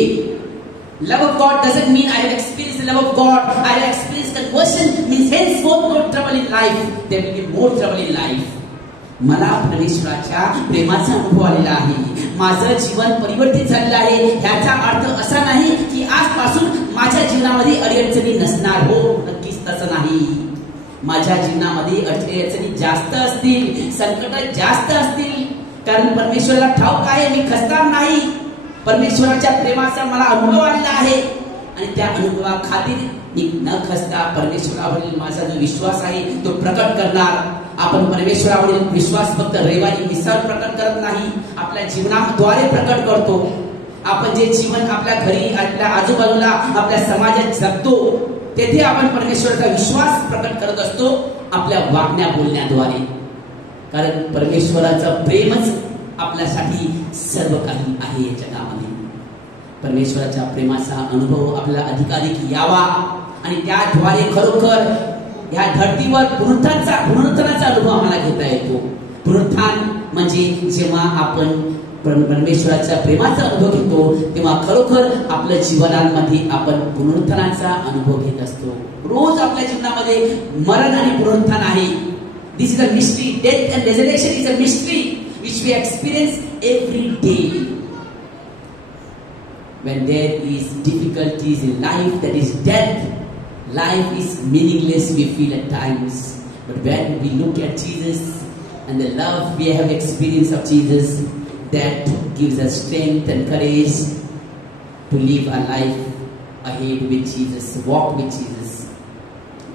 Love of God doesn't mean I have experienced the love of God. I have experienced conversion. Means henceforth no trouble in life. There will be more trouble in life. मला परमेश्वराच्या प्रेमाचा अनुभव आलेला आहे. माझं जीवन परिवर्तित झालेलं आहे. ह्याचा अर्थ असा नाही की आजपासून माझ्या जीवनामध्ये अडीअडचणी नसणार. हो, नक्कीच तसं नाही. माझ्या जीवनामध्ये अडचणी जास्त असतील, संकट जास्त असतील, कारण परमेश्वराला ठाऊक आहे मी खचणार नाही. परमेश्वराच्या प्रेमाचा मला अनुभव आलेला आहे आणि त्या अनुभवाखातीर मी न खचता परमेश्वरावरील माझा जो विश्वास आहे तो प्रकट करणार. आपण परमेश्वरावरील विश्वास फक्त रविवारी विसर प्रकट करत नाही, आपल्या जीवनाद्वारे प्रकट करतो. आपण जे जीवन आपल्या घरी, आपल्या आजूबाजूला, आपल्या समाजात जगतो तेथे आपण परमेश्वराचा विश्वास प्रकट करत असतो आपल्या वागण्या बोलण्याद्वारे. कारण परमेश्वराचं प्रेमच आपल्यासाठी सर्व काही आहे या जगामध्ये. परमेश्वराच्या प्रेमाचा अनुभव आपल्याला अधिकाधिक यावा आणि त्याद्वारे खरोखर या धरतीवर पुनरुत्थानाचा अनुभव आम्हाला घेता येतो. पुनरुत्थान म्हणजे जेव्हा आपण परमेश्वराच्या प्रेमाचा अनुभव घेतो तेव्हा खरोखर आपल्या जीवनामध्ये आपण पुनरुत्थानाचा अनुभव घेत असतो. रोज आपल्या जीवनामध्ये मरण आणि पुनरुत्थान आहे. This is a mystery. Death and resurrection is a mystery which we experience every day. When there is difficulties in life, that is death, life is meaningless, we feel at times. But when we look at Jesus and the love we have experienced of Jesus, that gives us strength and courage to live our life ahead with Jesus, walk with Jesus.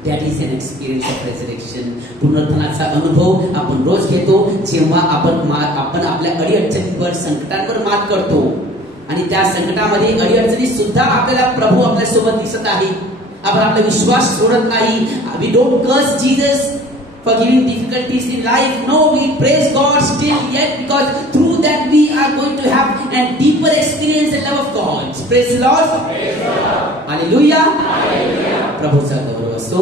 That is an experience of resurrection. पुनरुत्थानाचा अनुभव आपण रोज घेतो जेव्हा आपण आपल्या अडीअडचणींवर, संकटांवर मात करतो आणि त्या संकटामध्ये अडीअडचणी सुद्धा आपल्याला प्रभू आपल्या सोबत दिसत आहे. आपण आपला विश्वास सोडत नाही. We don't curse Jesus for giving difficulties in life. No, we praise God still yet because through that we are going to have a deeper experience and love of God. Praise the Lord. Praise the Lord. Hallelujah. Hallelujah. प्रभूचा गौरव असो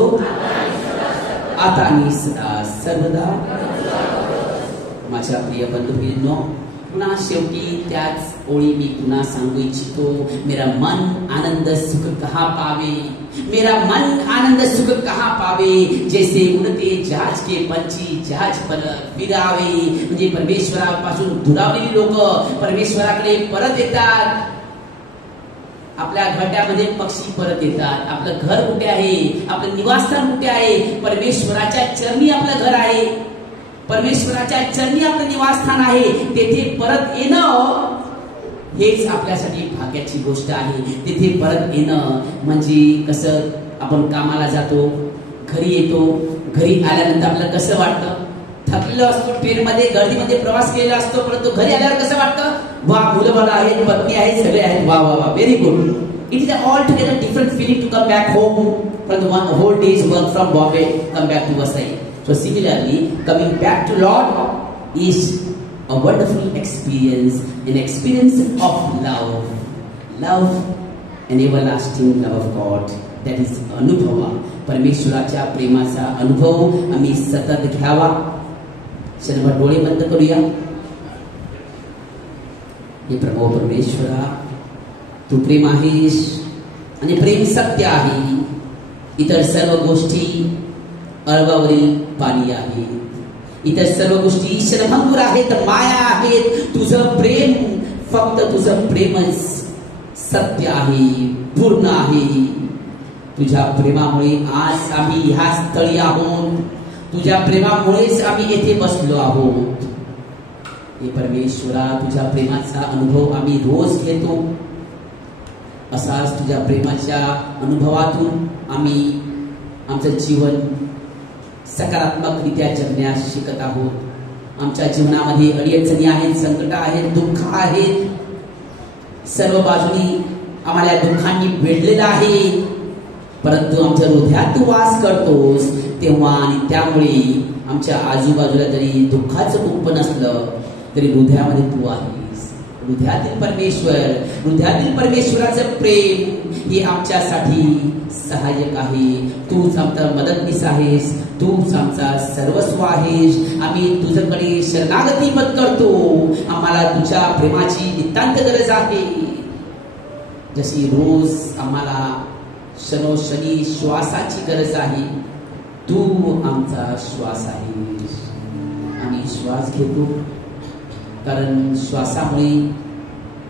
आता आणि सदा सर्वदा. माझ्या प्रिय बंधूंनो, पुन्हा शेवटी त्याच ओळी मी पुन्हा सांगू इच्छितो. मेरा मन आनंद सुख कहाँ पावे, मेरा मन आनंद सुख कहाँ पावे, जैसे उडते जहाज के पंछी जहाज पर फिरावे. म्हणजे परमेश्वरापासून दुरावलेली लोक परमेश्वराकडे परत येतात. आपल्या घरट्यामध्ये पक्षी परत येतात. आपलं घर कुठे आहे, आपलं निवासस्थान कुठे आहे? परमेश्वराच्या चरणी आपलं घर आहे. परमेश्वराच्या चरणी आपलं निवासस्थान आहे, तेथे परत येणं हेच आपल्यासाठी भाग्याची गोष्ट आहे. तिथे परत येणं म्हणजे कसं, आपण कामाला जातो, घरी येतो, घरी आल्यानंतर आपल्याला कसं वाटतं, थकलेलो असतो, ट्रेनमध्ये गर्दीमध्ये प्रवास केलेला असतो, परंतु घरी आल्यावर कसं वाटतं, वा मुलं बाळं आहेत, पत्नी आहेत, सगळे आहेत, वा वा वा, very good. It is altogether different feeling to come back home from the one whole day's work from Bombay, come back to Vasai. So similarly, coming back to Lord is a wonderful experience, an experience of love and everlasting love of God. That is अनुभव, परमेश्वराच्या प्रेमाचा अनुभव आम्ही सतत घ्यावा. क्षणभर डोळे बंद करूया. हे प्रभू परमेश्वरा, तू प्रेम आहेस आणि प्रेम सत्य आहे. इतर सर्व गोष्टी अळवावरील पाणी आहे. इतर सर्व गोष्टी क्षणभंगुर आहेत, माया आहेत. तुझं प्रेम, फक्त तुझं प्रेमच सत्य आहे, पूर्ण आहे. तुझ्या प्रेमामुळे आज आम्ही ह्या स्थळी आहोत. तुझ्या प्रेमामुळेच आम्ही येथे बसलो आहोत. हे परमेश्वरा, तुझ्या प्रेमाचा अनुभव आम्ही रोज घेतो. असाच तुझ्या प्रेमाच्या अनुभवातून आम्ही आमचं जीवन सकारात्मकरित्या जगण्यास शिकत आहोत. आमच्या जीवनामध्ये अडचणी आहेत, संकट आहेत, दुःख आहेत. सर्व बाजूनी आम्हाला दुःखांनी वेढलेलं आहे, परंतु आमच्या हृदयात तू वास करतोस. तेव्हा आणि त्यामुळे आमच्या आजूबाजूला जरी दुःखाचं कुंपण असलं तरी हृदयामध्ये तू आहेस. हृदयातील परमेश्वराचं प्रेम हे आमच्यासाठी सहाय्यक आहे. तूच आमचा मदतनीस आहेस, तूच आमचा सर्वस्व आहेस. आम्ही तुझ्याकडे शरणागती पत्करतो. आम्हाला तुझ्या प्रेमाची नितांत गरज आहे. जशी रोज आम्हाला क्षणोक्षणी श्वासाची गरज आहे, तू आमचा श्वास आहेस. आम्ही श्वास घेतो कारण श्वासामुळे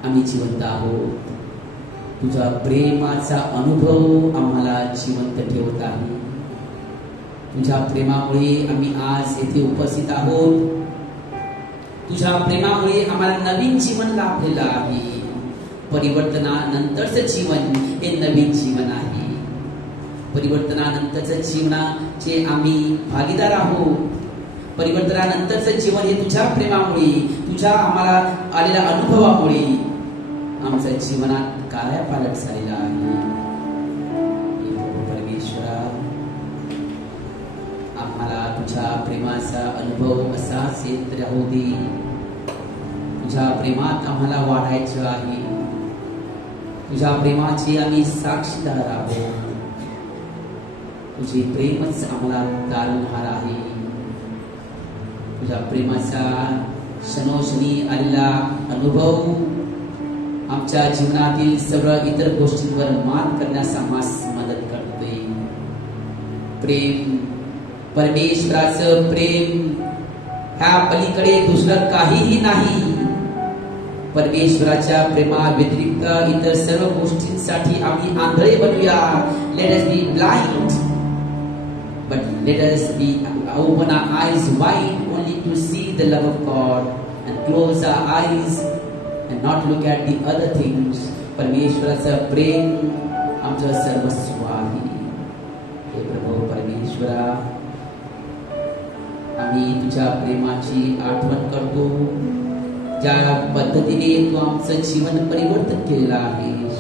आम्ही जिवंत आहोत. तुझा प्रेमाचा अनुभव आम्हाला जिवंत ठेवत आहे. तुझ्या प्रेमामुळे आम्ही आज येथे उपस्थित आहोत. तुझ्या प्रेमामुळे आम्हाला नवीन जीवन लाभलेलं आहे. परिवर्तनानंतरचं जीवन हे नवीन जीवन आहे. परिवर्तनानंतरचं जीवनाचे आम्ही भागीदार आहोत. परिवर्तनानंतरचं जीवन हे तुझ्या प्रेमामुळे, तुझ्या आम्हाला आलेल्या अनुभवामुळे आमच्या जीवनात कायापालट झालेला आहे. परमेश्वरा, आम्हाला तुझ्या प्रेमाचा अनुभव असाच येत राहू दे. तुझ्या प्रेमात आम्हाला वाढायचं आहे. तुझ्या प्रेमाची आम्ही साक्षीदार आहोत. तुझे प्रेमच आम्हाला तारणहार आहे. तुझ्या प्रेमाचा क्षणोक्षणी आलेला अनुभव आमच्या जीवनातील सर्व इतर गोष्टींवर मात करण्यास आम्हास मदत करते. प्रेम, परमेश्वराचं प्रेम, ह्या पलीकडे दुसरं काहीही नाही. परमेश्वराच्या प्रेमा व्यतिरिक्त इतर सर्व गोष्टींसाठी आम्ही आंधळे बनूया. Let us be blind, but let us be open our eyes wide only to see the love of God and close our eyes and not look at the other things. परमेश्वराचं प्रेम आमचं सर्वस्व आहे. हे प्रभू परमेश्वरा, आम्ही तुझ्या प्रेमाची आठवण करतो. ज्या पद्धतीने तू आमचं जीवन परिवर्तन केलेलं आहेस,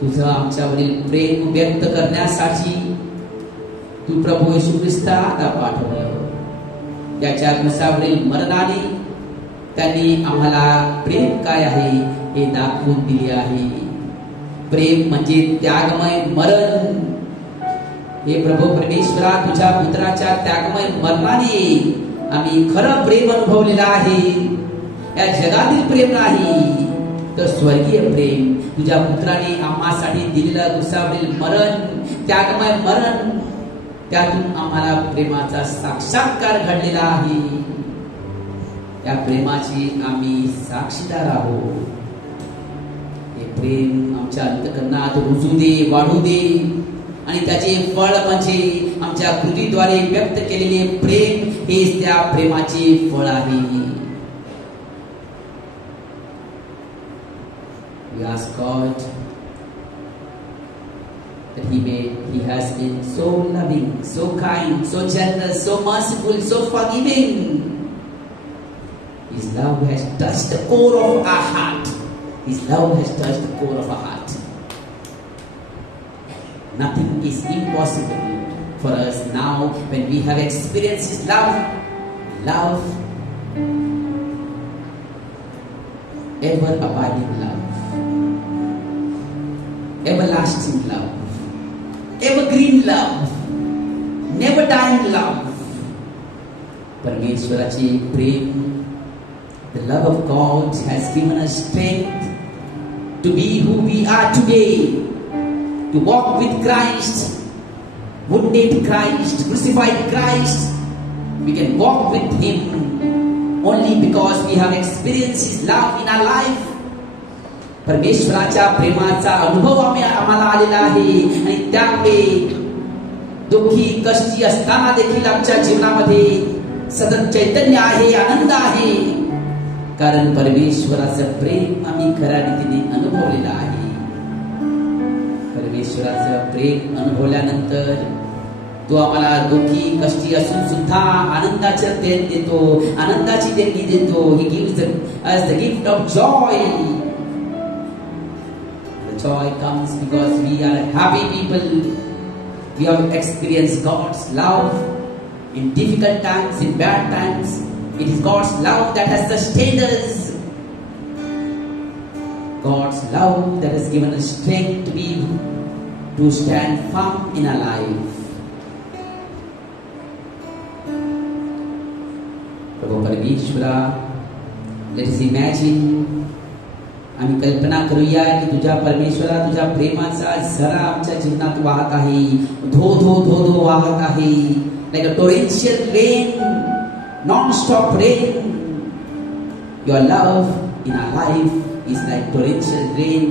तुझं आमच्यावरील प्रेम व्यक्त करण्यासाठी तू प्रभू येशू ख्रिस्ताला पाठवलं. त्याच्या क्रूसावरील मरणाने त्यांनी आम्हाला प्रेम काय आहे हे दाखवून दिले आहे. प्रेम म्हणजे त्यागमय मरण. हे प्रभू परमेश्वरा, तुझ्या पुत्राच्या त्यागमय मरणाने आम्ही खरं प्रेम अनुभवलेलं आहे. या जगातील प्रेम नाही तर स्वर्गीय प्रेम. तुझ्या पुत्राने आम्हासाठी दिलेलं क्रूसावरील मरण, त्यागमय मरण, त्यातून आम्हाला प्रेमाचा साक्षात्कार घडलेला आहे. त्या प्रेमाची आम्ही साक्षीदार आहोत. हे प्रेम आमच्या अंतःकरणात रुजू दे, वाढू दे. आणि त्याचे फळ म्हणजे आमच्या कृतीद्वारे व्यक्त केलेले प्रेम हेच त्या प्रेमाचे फळ आहे. We ask God that He has been so loving, so kind, so generous, so merciful, so forgiving. His love has touched the core of our heart. His love has touched the core of our heart. Nothing is impossible for us now when we have experienced His love. Love, ever abiding love, everlasting love, evergreen love, never dying love. परमेश्वराचे प्रेम, the love of God has given us strength to be who we are today, to walk with Christ, wounded Christ, crucified Christ. We can walk with Him only because we have experienced His love in our life. परमेश्वराच्या प्रेमाचा अनुभव आम्हाला आलेला आहे आणि त्यामुळे दुःखी कष्टी असताना देखील आमच्या जीवनामध्ये सतत चैतन्य आहे, आनंद आहे, कारण परमेश्वराचं प्रेम आम्ही खऱ्या रीतीने अनुभवलेलं आहे. परमेश्वराचं प्रेम अनुभवल्यानंतर तो आम्हाला दुःखी कष्टी असून सुद्धा आनंदाचं देण देतो, आनंदाची देणगी देतो. He gives us the gift of joy. The joy comes because we are happy people. We have experienced God's love in difficult times, in bad times. It is God's love that has sustained us. God's love that has given us strength to stand firm in our life. प्रभु परमेश्वरा, let us imagine, आम्ही कल्पना करूया की तुझ्या परमेश्वरा, तुझ्या प्रेमाचा झरा आमच्या जीवनात वाहत आहे, धो धो धो धो वाहत आहे, like a torrential rain, non-stop rain. Your love in our life is like torrential rain.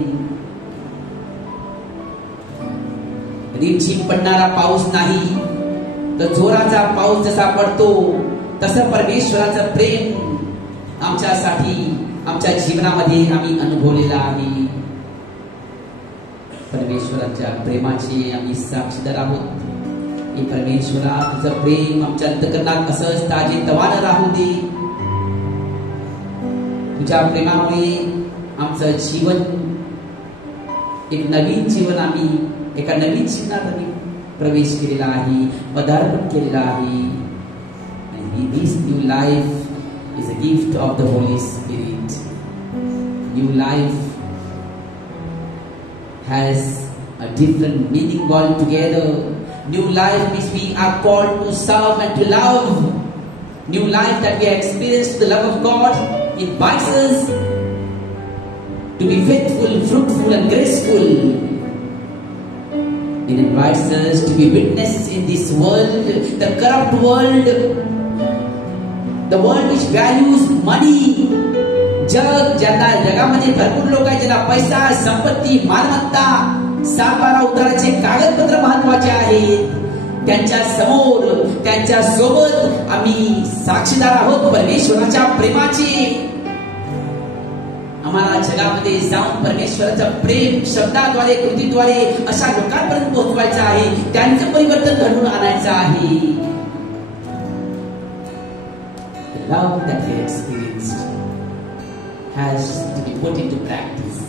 रिमझिम पडणारा पाऊस नाही, तर जोराचा पाऊस जसा पडतो तसं परमेश्वराचं प्रेम आमच्यासाठी, आमच्या जीवनामध्ये आम्ही अनुभवलेलं आहे. परमेश्वराच्या प्रेमाचे आम्ही साक्षीदार आहोत. की परमेश्वरा, तुझं प्रेम आमच्या अंतःकरणात असंच ताजेतवानं राहू दे. तुझ्या प्रेमामुळे आमचं जीवन एक नवीन जीवन, आम्ही एका नवीन जीवनात आम्ही प्रवेश केलेला आहे, पदार्पण केलेला आहे. And this new life is a gift of the Holy Spirit. New life has a different meaning altogether. New life which we are called to serve and to love. New life that we have experienced the love of God invites us to be faithful, fruitful and graceful. It invites us to be witnesses in this world, the corrupt world, the world which values money. जगामध्ये भरपूर लोक आहेत ज्यांना पैसा, संपत्ती, मालमत्ता, सातबारा उताराचे कागदपत्र महत्वाचे आहेत. त्यांच्या समोर, त्यांच्या सोबत आम्ही साक्षीदार आहोत परमेश्वराच्या प्रेमाचे. आम्हाला जगामध्ये जाऊन परमेश्वराचं प्रेम शब्दाद्वारे, कृतीद्वारे अशा लोकांपर्यंत पोहोचवायचं आहे, त्यांचं परिवर्तन घडवून आणायचं आहे. The love that we experienced has to be put into practice.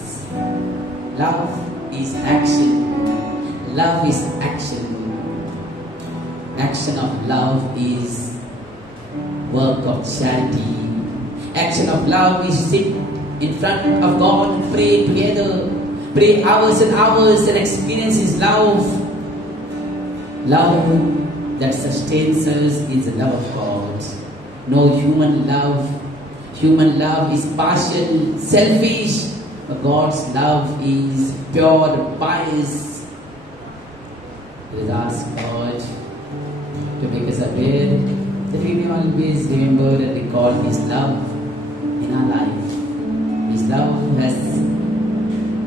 Love is action. Love is action. Action of love is work of charity. Action of love is sit in front of God and pray together. Pray hours and hours and experience His love. Love that sustains us is the love of God. No human love. Human love is partial, selfish. But God's love is pure, pious. Let us ask God to make us aware that we may always remember and recall His love in our life. His love has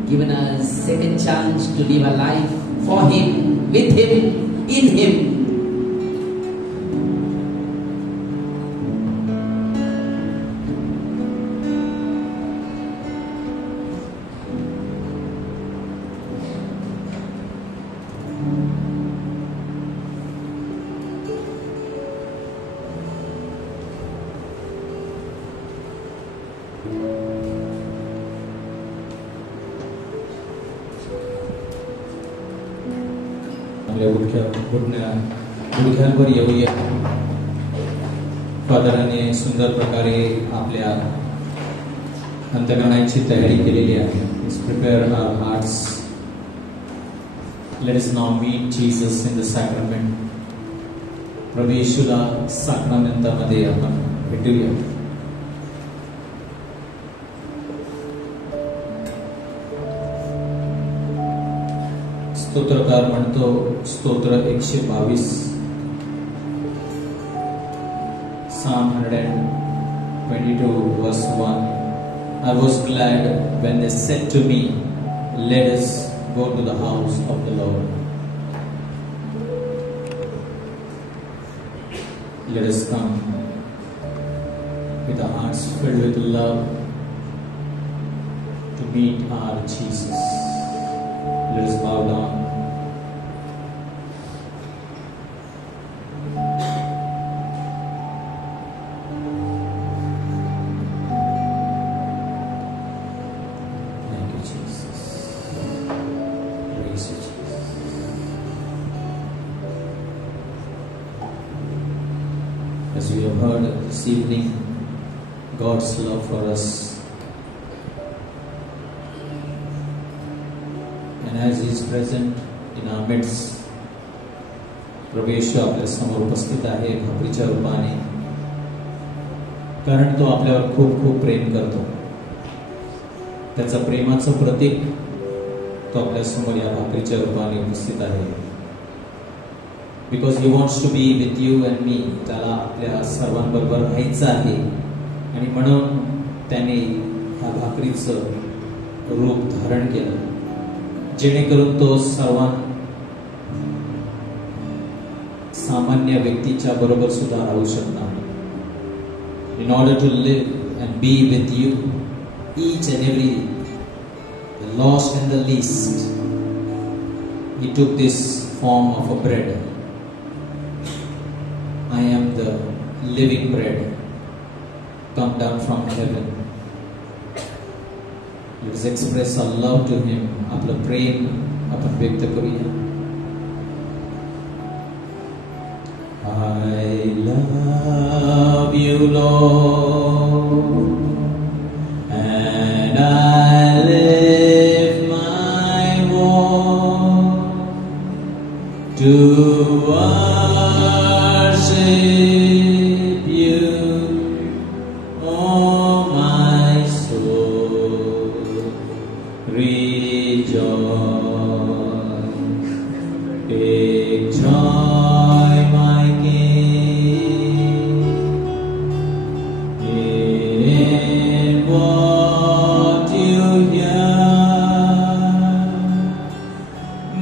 given us second chance to live a life for Him. with him, in him. गुडघ्यांवर येऊया. फादराने सुंदर प्रकारे आपल्या अंतकरणाची तयारी केलेली आहे. Prepare our hearts. Let us now meet Jesus in the sacrament. प्रभू येशूला साक्रामेंटामध्ये आपण भेटूया. स्तोत्रकार म्हणतो, स्तोत्र 122, Psalm 122 verse 1. I was glad when they said to me, let us go to the house of the Lord. Let us come with our hearts filled with love to meet our Jesus. Let us bow down. As we have heard this evening, God's love for us, and as He is present in our midst, प्रभू येशू आपल्या समोर उपस्थित आहे भाकरीच्या रूपाने, कारण तो आपल्यावर खूप खूप प्रेम करतो. त्याचा प्रेमाचं प्रतीक तो आपल्या समोर या भाकरीच्या रूपाने उपस्थित आहे. Because He wants to be with you and me. त्याला आपल्या सर्वांबरोबर राहायचं आहे, आणि म्हणून त्याने ह्या भाकरीचं रूप धारण केलं, जेणेकरून तो सामान्य व्यक्तीच्या बरोबर सुद्धा राहू शकणार. In order to live and be with you, each and every, the lost and the least, He took this form of a bread. I am the living bread, come down from heaven. Let us express our love to Him. आपलं प्रेम आपण व्यक्त करूया. I love you, Lord, and I lift my voice to worship you, oh my soul, rejoice, take joy, my King, in what you hear.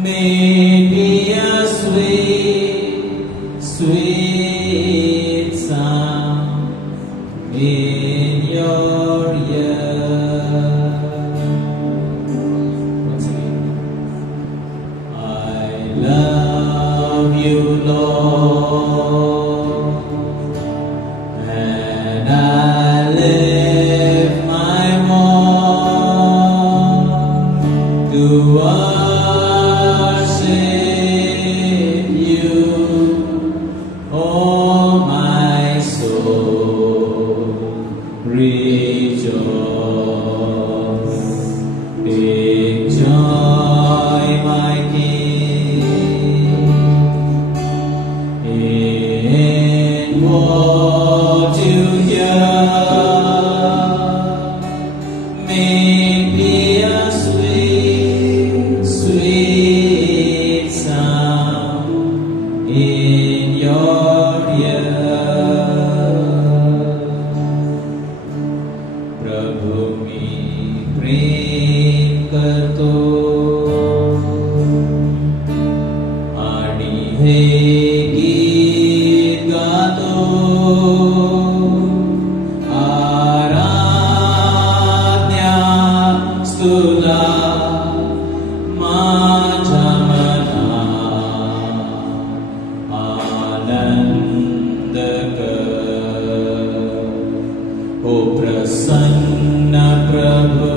May it be a sweet, sweet sound in your ear. Once again. I love you, Lord, and I lift my voice to worship you, oh my soul, rejoice, take joy, my King, in what you hear. May it be a sweet, sweet sound in your ear. प्रभु मी प्रेम करतो, प्रसन्न प्रभु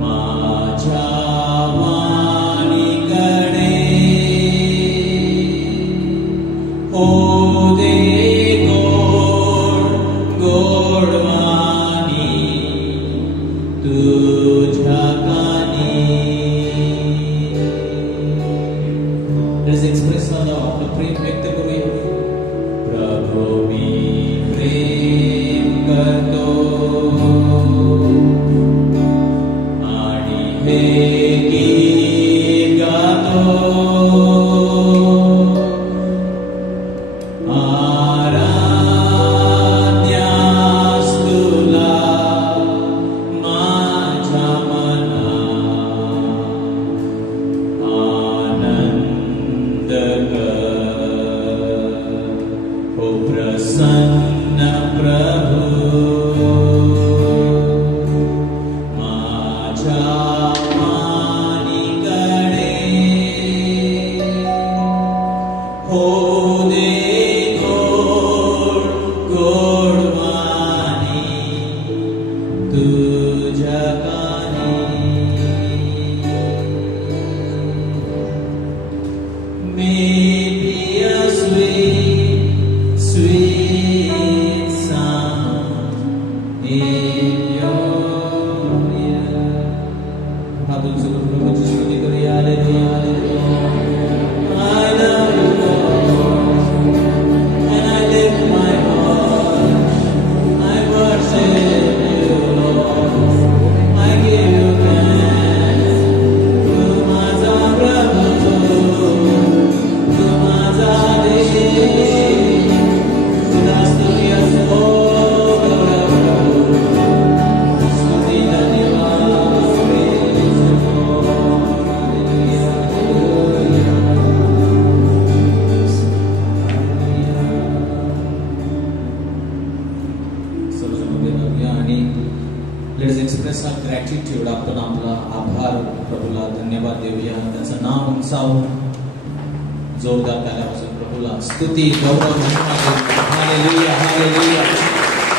माझ्या वाणीकडे हो दे गोड गोड वाणी तुझ्या कानी. Let's express आपलं प्रेम व्यक्त करूया. प्रभु मी प्रेम करतो आणि हे गीत गातो. आराध्यास तुला माझ्या मनात आनंद कर. ओ प्रसन्न प्रभु माझ्या वाणीकडे हो दे गोड गोड वाणी तुझ्या कानी. May be a sweet, sweet sound in your ear. आपण सगळं प्रभूची स्तुती करूया. Hallelujah, hallelujah. I love you, Lord, and I lift my voice. I worship you, Lord. I give you thanks. तू माझा प्रभू, तू माझा देव. तुला स्तुती असो प्रभू. स्तुती धन्यवाद praise you, Lord. Hallelujah, hallelujah. सर्वजण उभे राहूया आणि लेट्स एक्सप्रेस आवर ग्रॅटिट्यूड. आपण आपला आभार प्रभूला धन्यवाद देऊया. त्याचं नाव उंचावून जोरदार ताल्यापासून प्रभूला स्तुती गौरव महिमा देऊया. Hallelujah, hallelujah.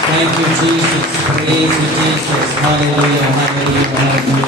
Thank you Jesus. Praise you Jesus. Hallelujah, hallelujah, hallelujah.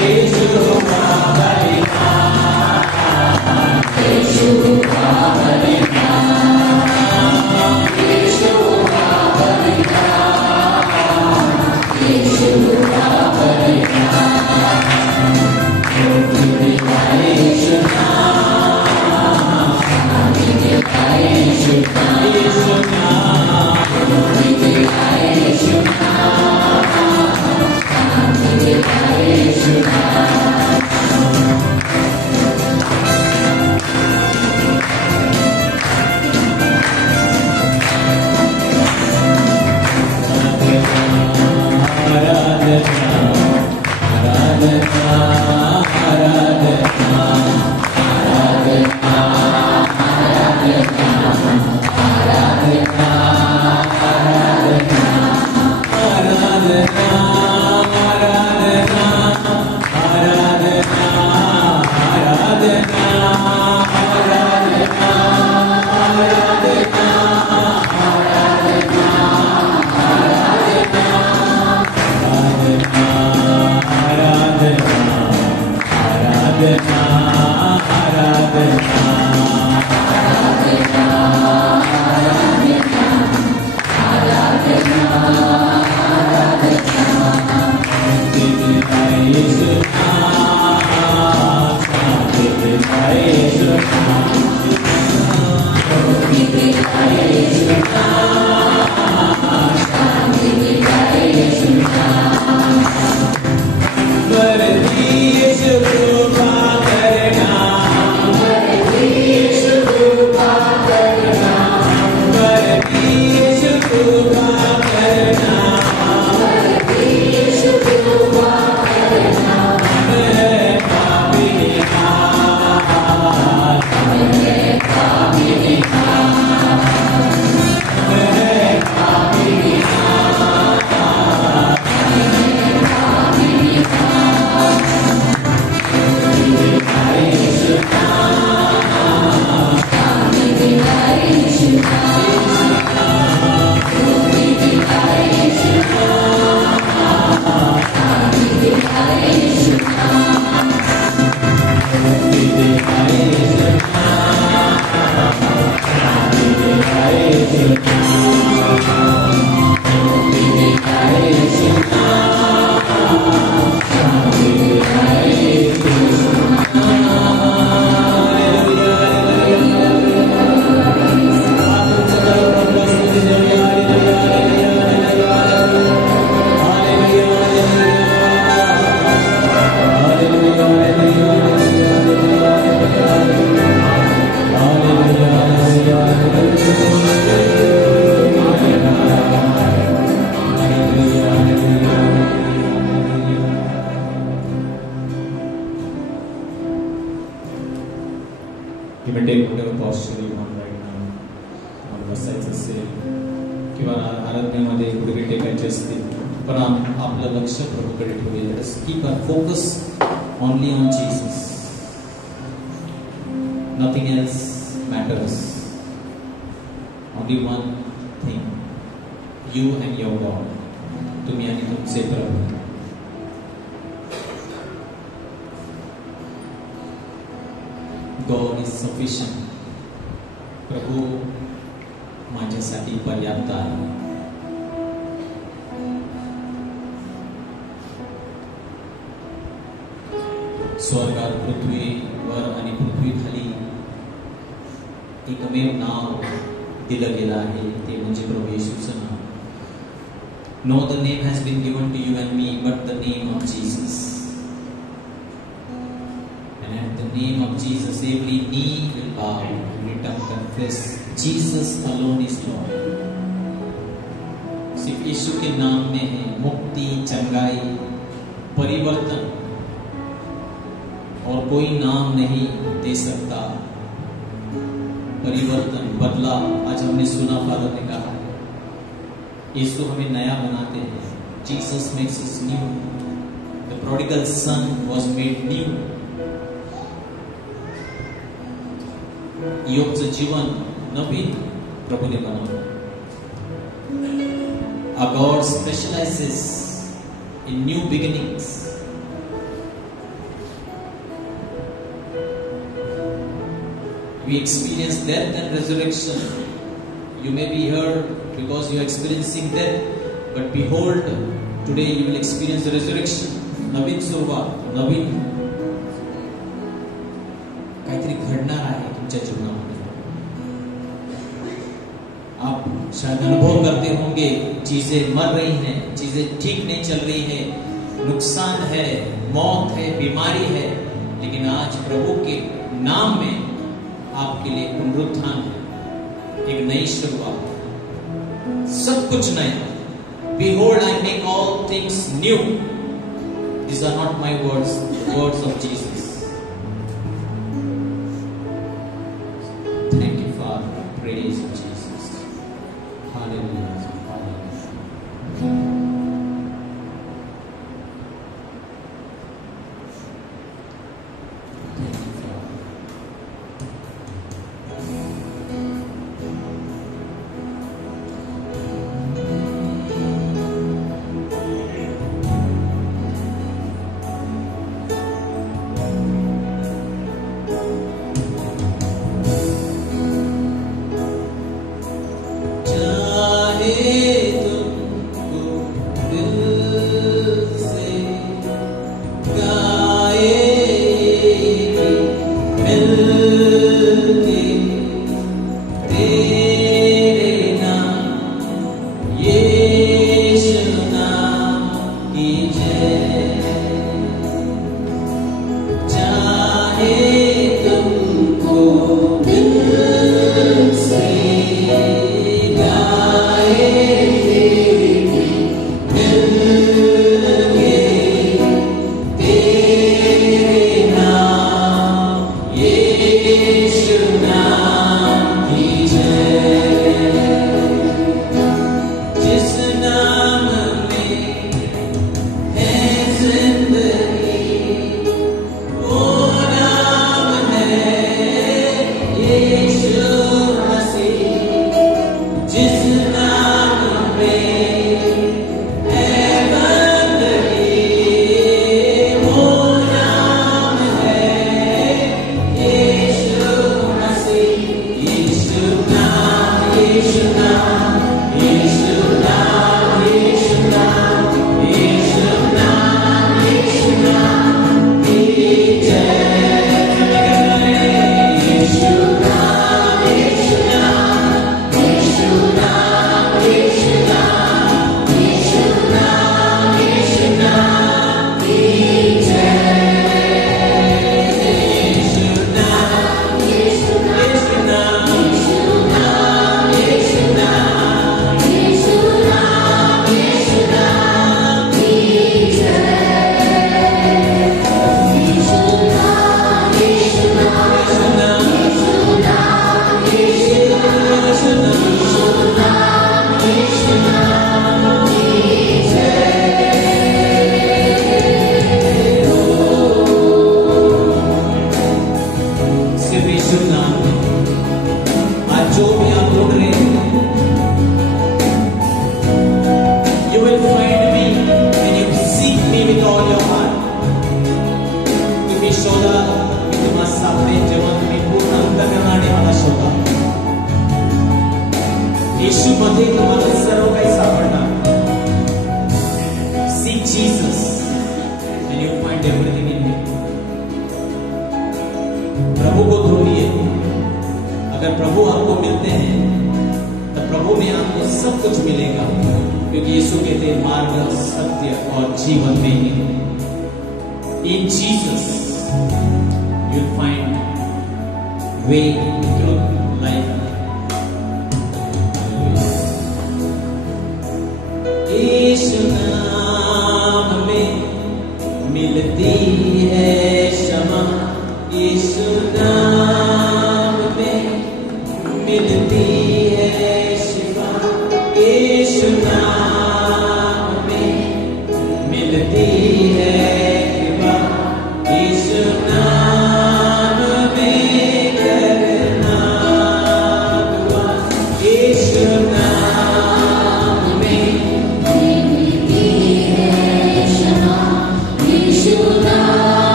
Praise you, Lord. You may take whatever posture you want right now. बसायचं असेल किंवा आराधनेमध्ये कुठेतरी टेकायचे असतील, पण आपलं लक्ष प्रभूकडे ठेवूया. Let us keep our focus only on Jesus. Nothing else matters. Only one thing. You and your God. तुम्ही आणि तुमचे प्रभू. God is sufficient. प्रभू माझ्यासाठी पर्याप्त आहे. स्वर्गात पृथ्वीवर आणि पृथ्वीखाली एकमेव नाव दिलं गेलं आहे, ते म्हणजे प्रभू येशूचं नाव. No other name has been given to you and me but the name of Jesus. And at the name of Jesus, every knee will bow, every tongue confess Jesus alone is Lord. सिर्फ यीशु के नाम में है मुक्ति, चंगाई, परिवर्तन, और कोई नाम नहीं दे सकता परिवर्तन, बदलाव. आज हमने सुना, फादर ने कहा यीशु हमें नया बनाते हैं. Jesus makes us new. The prodigal son was made new. योगचं जीवन नवीन प्रभूने बनवलं. Our God specializes in new beginnings. we experience death and resurrection. You may be here because you are experiencing death, but behold, today you will experience the resurrection. नवीन सुरुवात, नवीन काहीतरी घडणार आहे तुमच्या जीवनामध्ये. आप शायद अनुभव करते होंगे चीजें मर रही हैं, चीजें ठीक नहीं चल रही है, नुकसान है, मौत है, बीमारी है, लेकिन आज प्रभु के नाम में आपके लिए पुनरुत्थान है, एक नई शुरुआत, सब कुछ नया. Behold, I make all things new. These are not my words, the words of Jesus. Thank you, Father. Praise Jesus. Hallelujah. Hallelujah.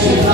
Shiva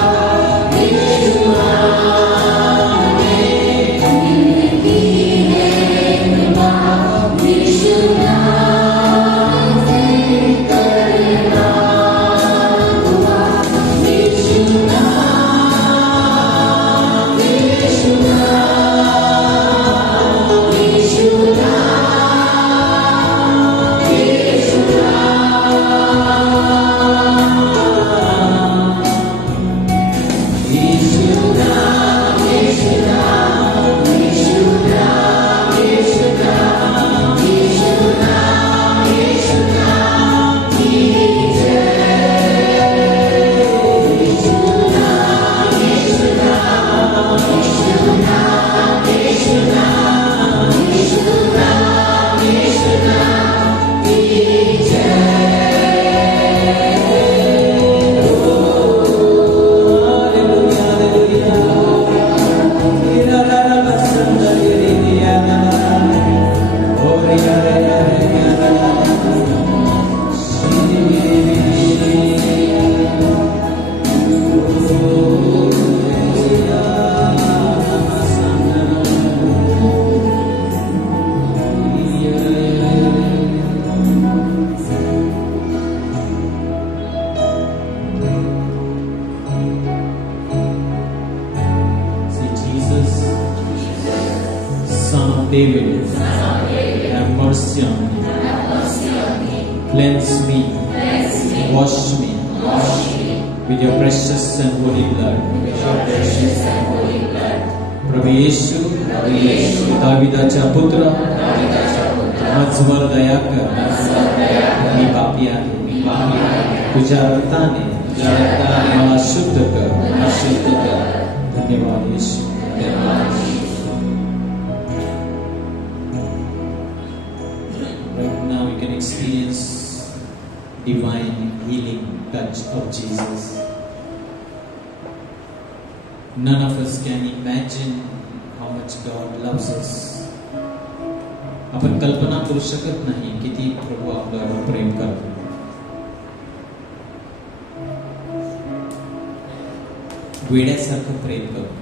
David, have mercy on me. Cleanse me, wash me with your precious and holy blood. प्रभु येशू, दाविदाचा पुत्र, माझवर दया कर. मी पापी आहे. तुझ्या रक्ताने मला शुद्ध कर. धन्यवाद येशू. Right now we can experience divine healing touch of Jesus. None of us can imagine how much God loves us. आपण कल्पना करू शकत नाही किती प्रभू आपल्यावर प्रेम करतो. वेड्यासारखं प्रेम करतो.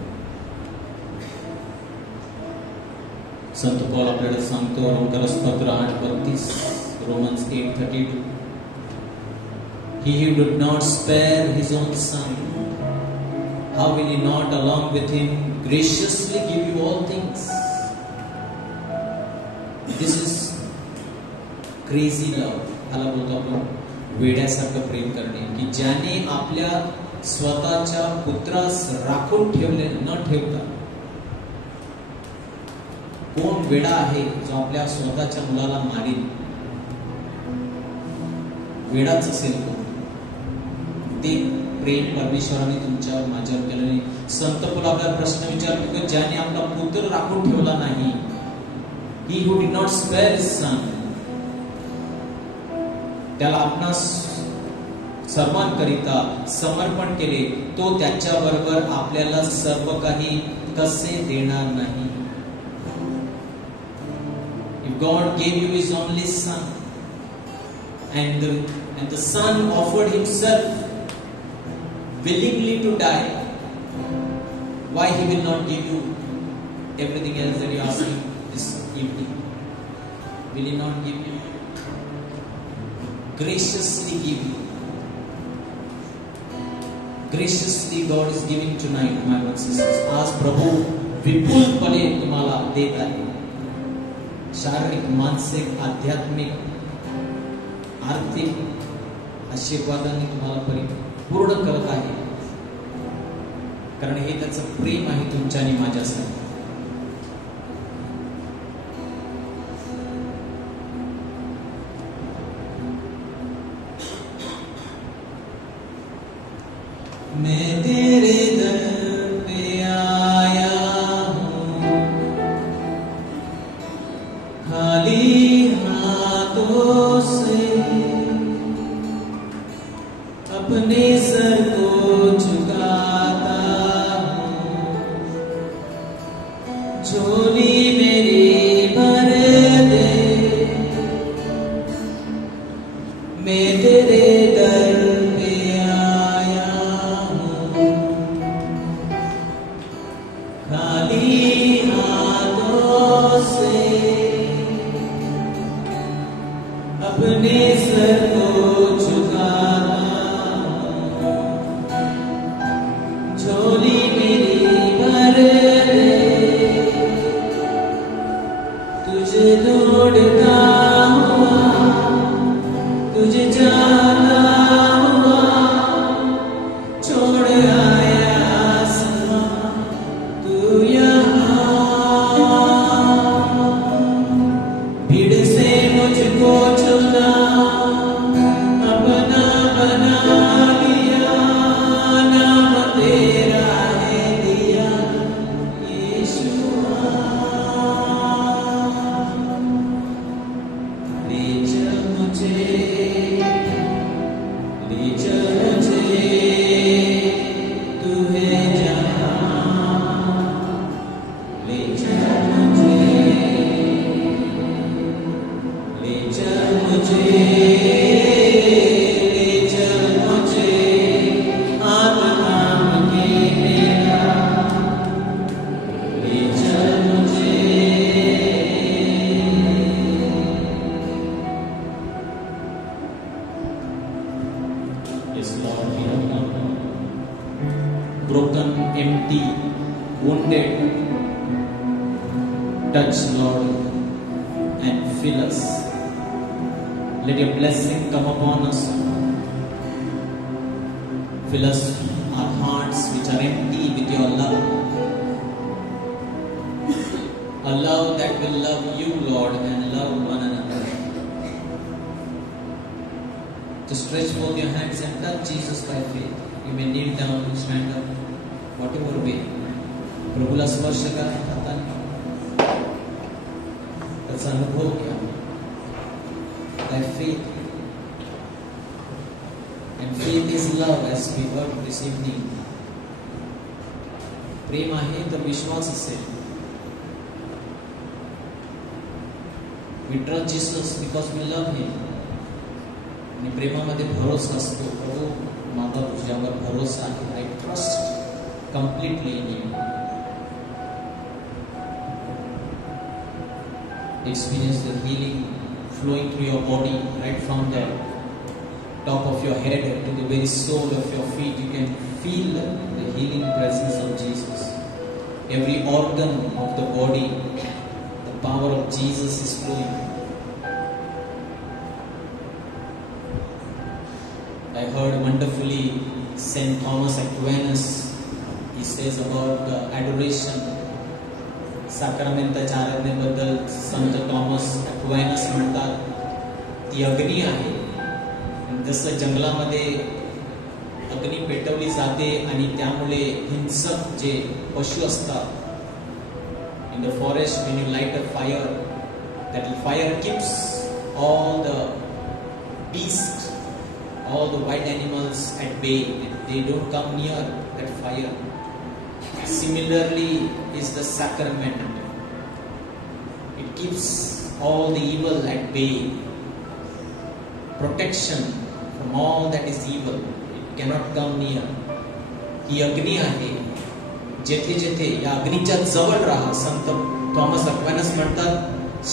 संत पौल आपल्याला सांगतो रोमकरस्पत्र 8:32, Romans 8:32, He who did not spare his own son, how will he not along with him graciously give you all things? This is crazy love. ह्याला बोलतो आपण वेड्यासारखं प्रेम करणे, की ज्याने आपल्या स्वतःच्या पुत्रास राखून ठेवले न ठेवता. कोण वेडा आहे जो आपल्या स्वतःच्या मुलाला मारील? वेडाच असेल कोण? ते प्रेम परमेश्वराने तुमच्यावर माझ्यावर केलं नाही. संत पौल आपल्याला प्रश्न विचारतो की ज्याने आपला पुत्र राखून ठेवला नाही, he who did not spare his son, त्याला आपणास सर्वांकरिता समर्पण केले, तो त्याच्या बरोबर आपल्याला सर्व काही कसे देणार नाही? If God gave you his only son and the son offered himself willingly to die, why he will not give you everything else that you are asking this evening? Will he not give you? Graciously give you. Graciously God is giving tonight, my brothers and sisters. आज प्रभू विपुलपणे तुम्हाला देत आहे. शारीरिक, मानसिक, आध्यात्मिक, आर्थिक आशीर्वादांनी तुम्हाला परिपूर्ण करत आहे. कारण हे त्याचं प्रेम आहे तुमच्या आणि माझ्यासाठी. मैं तेरे दर पे आया हूँ, खाली हाथों से अपने सर को झुकाता हूँ. झोली मेरी भर दे, मैं तेरे दर पे आया हूँ, खाली हाथों से अपने सर को झुकाता हूँ. झोली मेरी भर दे, तुझे ढूंढता हुआ, तुझे जाता हुआ, छोड़ आया आसमां तू यहाँ. भीड़ से मुझको चुना, अपना बना लिया, नाम तेरा है दिया यीशुआ. ले चल मुझे, ले चल मुझे, तू है जहाँ. ले चल मुझे, ले चल मुझे, ले चल मुझे, हाथ थाम के मेरा. ले चल मुझे. Yes, Lord, we have come broken, empty, wounded, touch, Lord, and fill us. Let your blessing come upon us. Fill us our hearts which are empty with your love. A love that will love you, Lord, and love one another. To stretch forth your hands and touch Jesus by faith. You may kneel down and stand up, whatever way. प्रभूला स्पर्श करा हाताने, त्याचा अनुभव घ्या. By faith. And faith is love, as we heard this evening. प्रेम आहे तर विश्वास असेल. We trust Jesus because we love Him. आणि प्रेमामध्ये भरोसा असतो. प्रभू माझा तुझ्यावर भरोसा आहे. I trust completely in you. Experience the healing flowing through your body, right from the top of your head to the very sole of your feet. You can feel the healing presence of Jesus. Every organ of the body, the power of Jesus is flowing. I heard wonderfully Saint Thomas Aquinas. He says about adoration. साक्रामेंटाच्या आराधनेबद्दल संत Thomas Aquinas म्हणतात, ती अग्नी आहे. जसं जंगलामध्ये अग्नी पेटवली जाते आणि त्यामुळे हिंसक जे पशु असतात, in the forest when you light a fire, that fire keeps all the beasts, all the wild animals at bay. They don't come near that fire. Similarly is the sacrament. It keeps all the evil at bay. Protection from all that is evil. It cannot come near. ही अग्नी आहे. जेथे जेथे या अग्नीच्या जवळ राहा. संत Thomas Aquinas म्हणतात,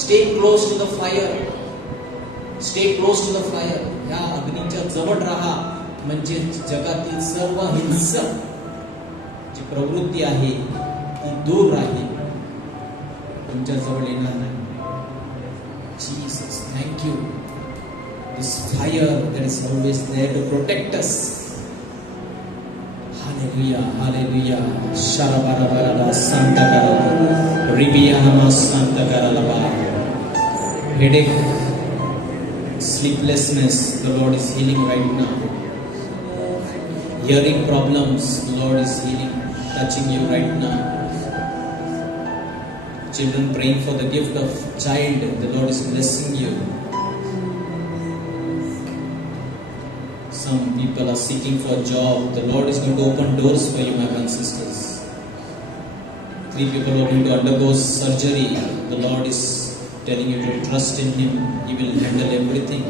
stay close to the fire. Stay close to the fire. या अग्नीच्या जवळ राहा, म्हणजे जगातील सर्व हिंसक जी प्रवृत्ती आहे ती दूर राहील, तुमच्या जवळ येणार नाही. Jesus, thank you. This fire that is always there to protect us. Hallelujah, hallelujah. Sharabarabara Santa Karala, Ribiyanama Santa Karalaba. Headache, sleeplessness, the Lord is healing right now. Hearing problems, the Lord is healing, touching you right now. Children praying for the gift of child, the Lord is blessing you. Some people are seeking for a job, the Lord is going to open doors for you, my brothers and sisters. 3 people are going to undergo surgery, the Lord is telling you to trust in Him, He will handle everything.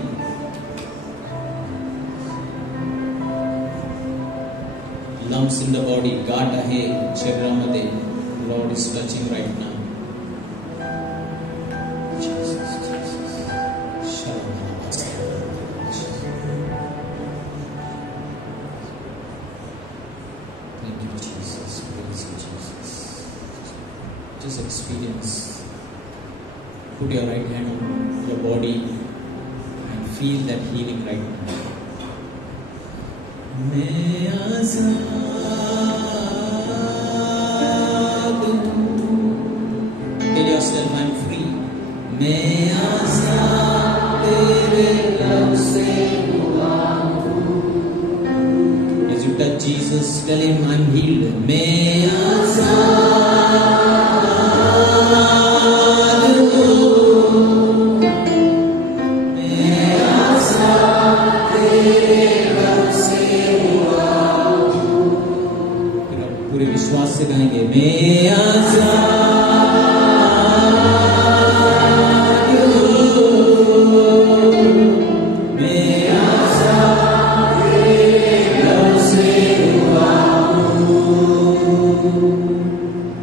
Lumps in the body, गाठ आहे शरीरामध्ये, Lord is touching right now. Jesus, Jesus. Thank you, Jesus. Praise you, Jesus. Just experience. Put your right hand on your body and feel that healing right now. मैं आज़ाद हूँ. Tell yourself I'm free. मैं आज़ाद तेरे लव से हुआ हूँ. As you touch Jesus, tell Him I'm healed. मैं आज़ाद हूँ. मैं आज़ाद तेरे लव से. पूरे विश्वास से गाएंगे, मैं आज़ाद हूँ. मैं आज़ाद तेरे लव से हुआ हूँ.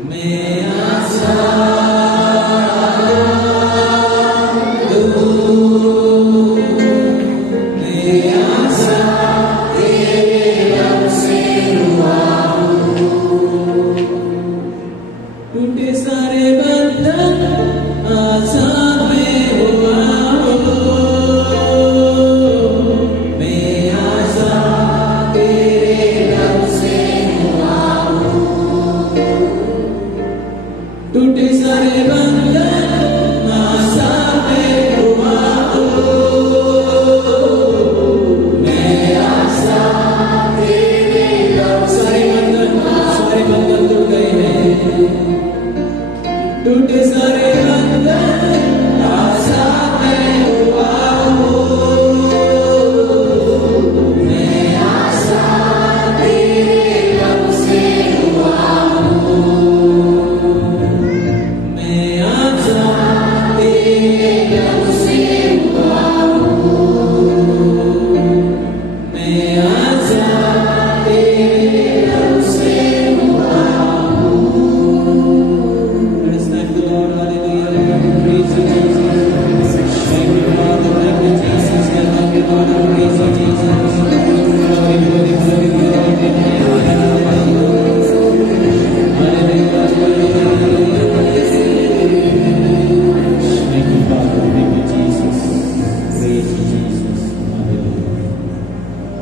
मैं आज़ाद हूँ. मैं आज़ाद तेरे लव से हुआ हूँ.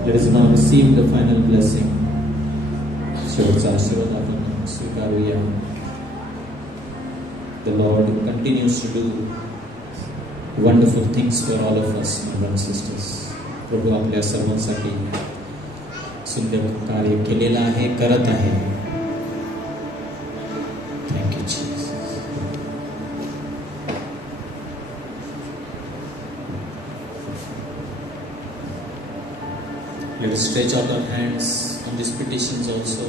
Let us now receive the final blessing. शेवटचा आशीर्वाद आपण स्वीकारूया. The Lord continues to do wonderful things for all of us, my brothers and sisters. प्रभू आपल्या सर्वांसाठी सुंदर कार्य केलेलं आहे, करत आहे. Thank you, Jesus. Let us stretch out our hands on these petitions also.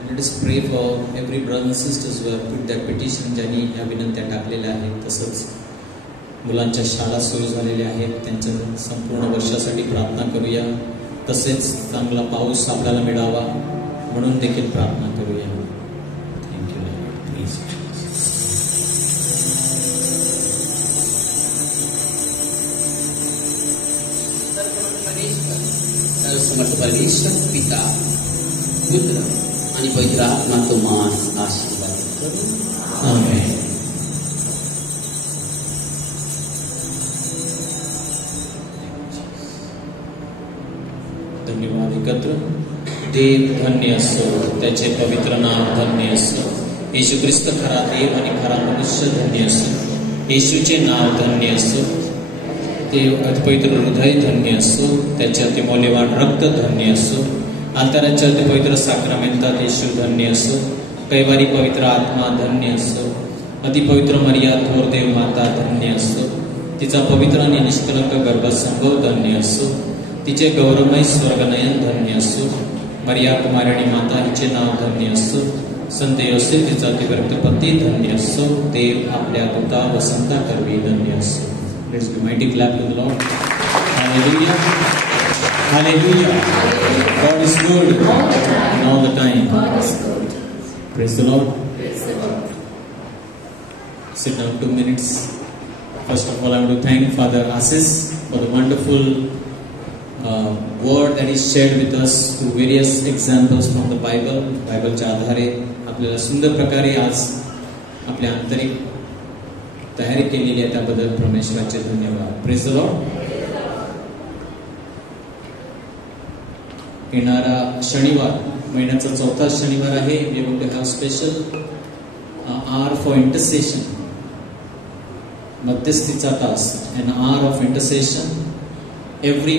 And let us pray for every brother and sisters who have put their petition, ज्यांनी या विनंत्या टाकलेल्या आहेत. तसंच मुलांच्या शाळा सुरू झालेल्या आहेत, त्यांच्या संपूर्ण वर्षासाठी प्रार्थना करूया. तसेच चांगला पाऊस आपल्याला मिळावा म्हणून देखील प्रार्थना करूया. Thank you Lord. प्लीज सर्वसमर्थ परमेश्वर पिता, पुत्र आणि पवित्र आत्मा तुम्हास आशीर्वाद करो. आमेन. धन्यवाद. एकत्र. देव धन्य असो, त्याचे पवित्र नाम धन्य असो. येशू ख्रिस्त खरा देव आणि खरा मनुष्य धन्य असो. येशूचे नाव धन्य असो. देव अतिपवित्र हृदय धन्य असो. त्याचे अतिमौल्यवान रक्त धन्य असो. आंतराच्या अतिपवित्र साक्रामेंटात येशू धन्य असो. कैवारी पवित्र आत्मा धन्य असो. अतिपवित्र मरिया थोर देव माता धन्य असो. तिचा पवित्र आणि निष्कलंक गर्भसंभव धन्य असो. तिचे गौरवमय स्वर्गनयन धन्य असो. मरिया कुमारिणी माता हिचे नाव धन्य असो. संत योसेफ तिचा अतिव्यक्त पती धन्य असो. देव आपल्या दूता वसंता करवी धन्य असो. Let's do mighty clap to the Lord. Hallelujah. Hallelujah. God is good and all the time. God is good. Praise the Lord. Praise the Lord. Sit down 2 minutes. First of all, I want to thank Father Asis for the wonderful word that he shared with us through various examples from the Bible. बायबलच्या आधारे आपल्याला सुंदर प्रकारे आज आपल्या आंतरिक तयारी केलेली आहे, त्याबद्दल परमेश्वराचे धन्यवाद. Praise the lord. येणारा शनिवार, महिन्याचा 4था शनिवार आहे. We going to have special hour for intercession, मध्यस्थीचा तास, an hour of intercession. Every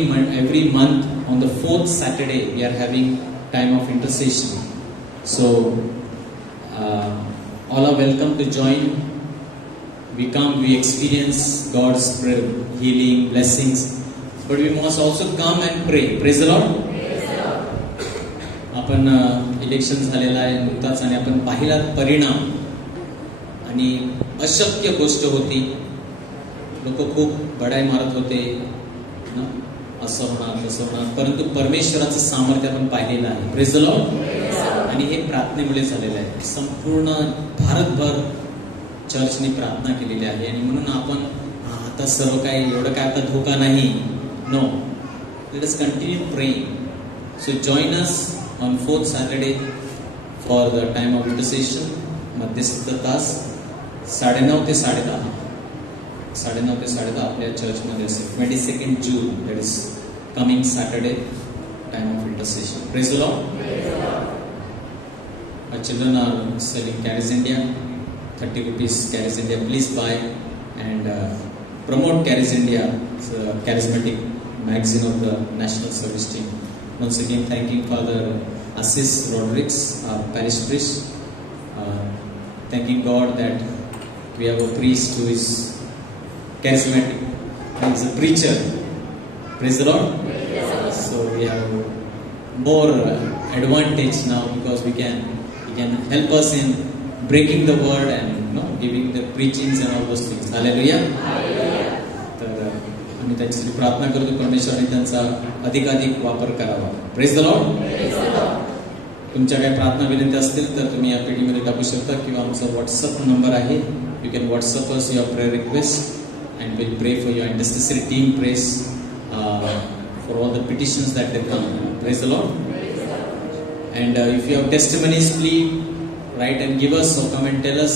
month on the 4th Saturday we are having time of intercession. So all are welcome to join. We come, we experience God's healing, blessings, but we must also come and pray. Praise the Lord. आपण इलेक्शन झालेला आहे नुकताच आणि आपण पाहिलात परिणाम, आणि अशक्य गोष्ट होती. लोक खूप बडाई मारत होते, असं होणार तसं होणार, परंतु परमेश्वराचं सामर्थ्य आपण पाहिलेलं आहे. Praise the Lord. आणि हे प्रार्थनेमुळे झालेलं आहे. संपूर्ण भारतभर चर्चने प्रार्थना केलेली आहे, आणि म्हणून आपण आता सर्व काही एवढं काय आता धोका नाही. No, let us continue praying. So join us on 4th Saturday for the time of intercession. मध्यस्थ तास 9:30 ते 10:30. 9:30 ते 10:30 आपल्या चर्चमध्ये असेल. 22nd June, that is coming Saturday, time of intercession. Praise the Lord. Our children are selling Caris India, 30 rupees Caris India. Please buy and promote Caris India. It's a charismatic magazine of the National Service Team. Once again, thanking Father Asis Rodriguez, our parish priest. Thanking God that we have a priest who is charismatic. He is a preacher. Praise the Lord. So we have more advantage now because he can help us in breaking the word and giving the preachings and all those things. Hallelujah. तर आम्ही त्यांची प्रार्थना करतो, परमेश्वराने त्यांचा अधिकाधिक वापर करावा. Praise the Lord. तुमच्या काही प्रार्थना विनंती असतील तर तुम्ही या पेटीमध्ये टाकू शकता, किंवा आमचा व्हॉट्सअप नंबर आहे. You can WhatsApp us your prayer request and we'll pray for your intercessory team. Praise for all the petitions that they come. Praise the Lord. And if you have testimonies, please write and give us, or come and tell us,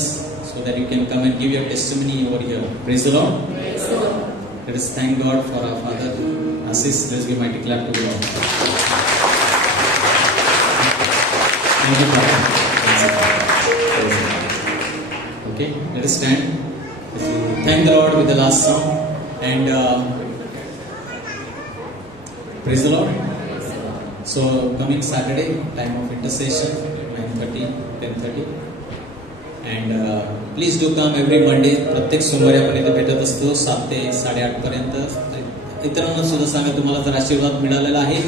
so that you can come and give your testimony over here. Praise the Lord. Let us thank God for our Father assist. Let's give mighty clap to the Lord. Thank you, Father. Okay, let us stand. Thank the Lord with the last song. And praise the Lord. So coming Saturday, time of intercession, 9:30, 10:30. And please do come every Monday. प्रत्येक सोमवारी आपण इथे भेटत असतो 7 ते 8:30 पर्यंत. इतरांना सुद्धा सांगा, तुम्हाला जर आशीर्वाद मिळालेला आहे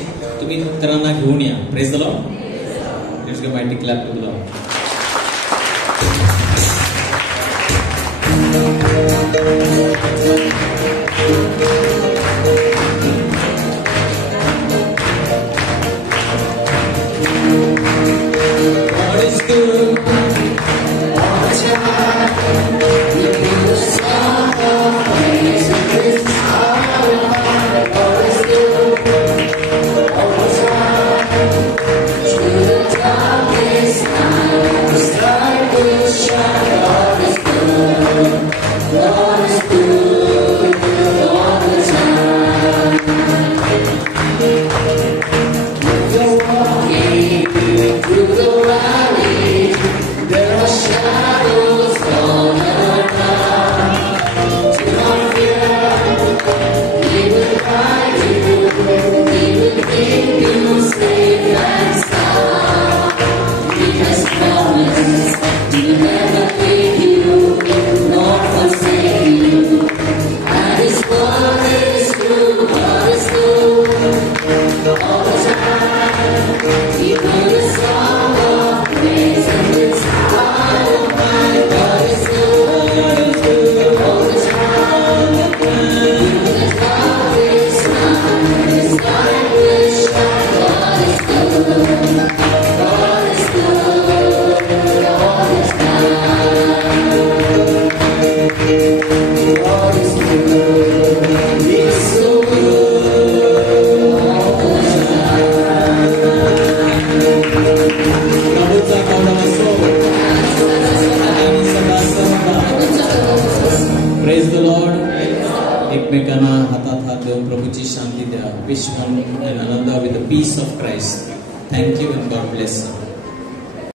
तुम्ही इतरांना घेऊन या. Praise the Lord. Let's give mighty clap to the Lord. God is good. Praise the Lord. एकमेकांना हातात हात देऊन प्रभूची शांती द्या. Wish one and another with the peace of Christ. Thank you and God bless you.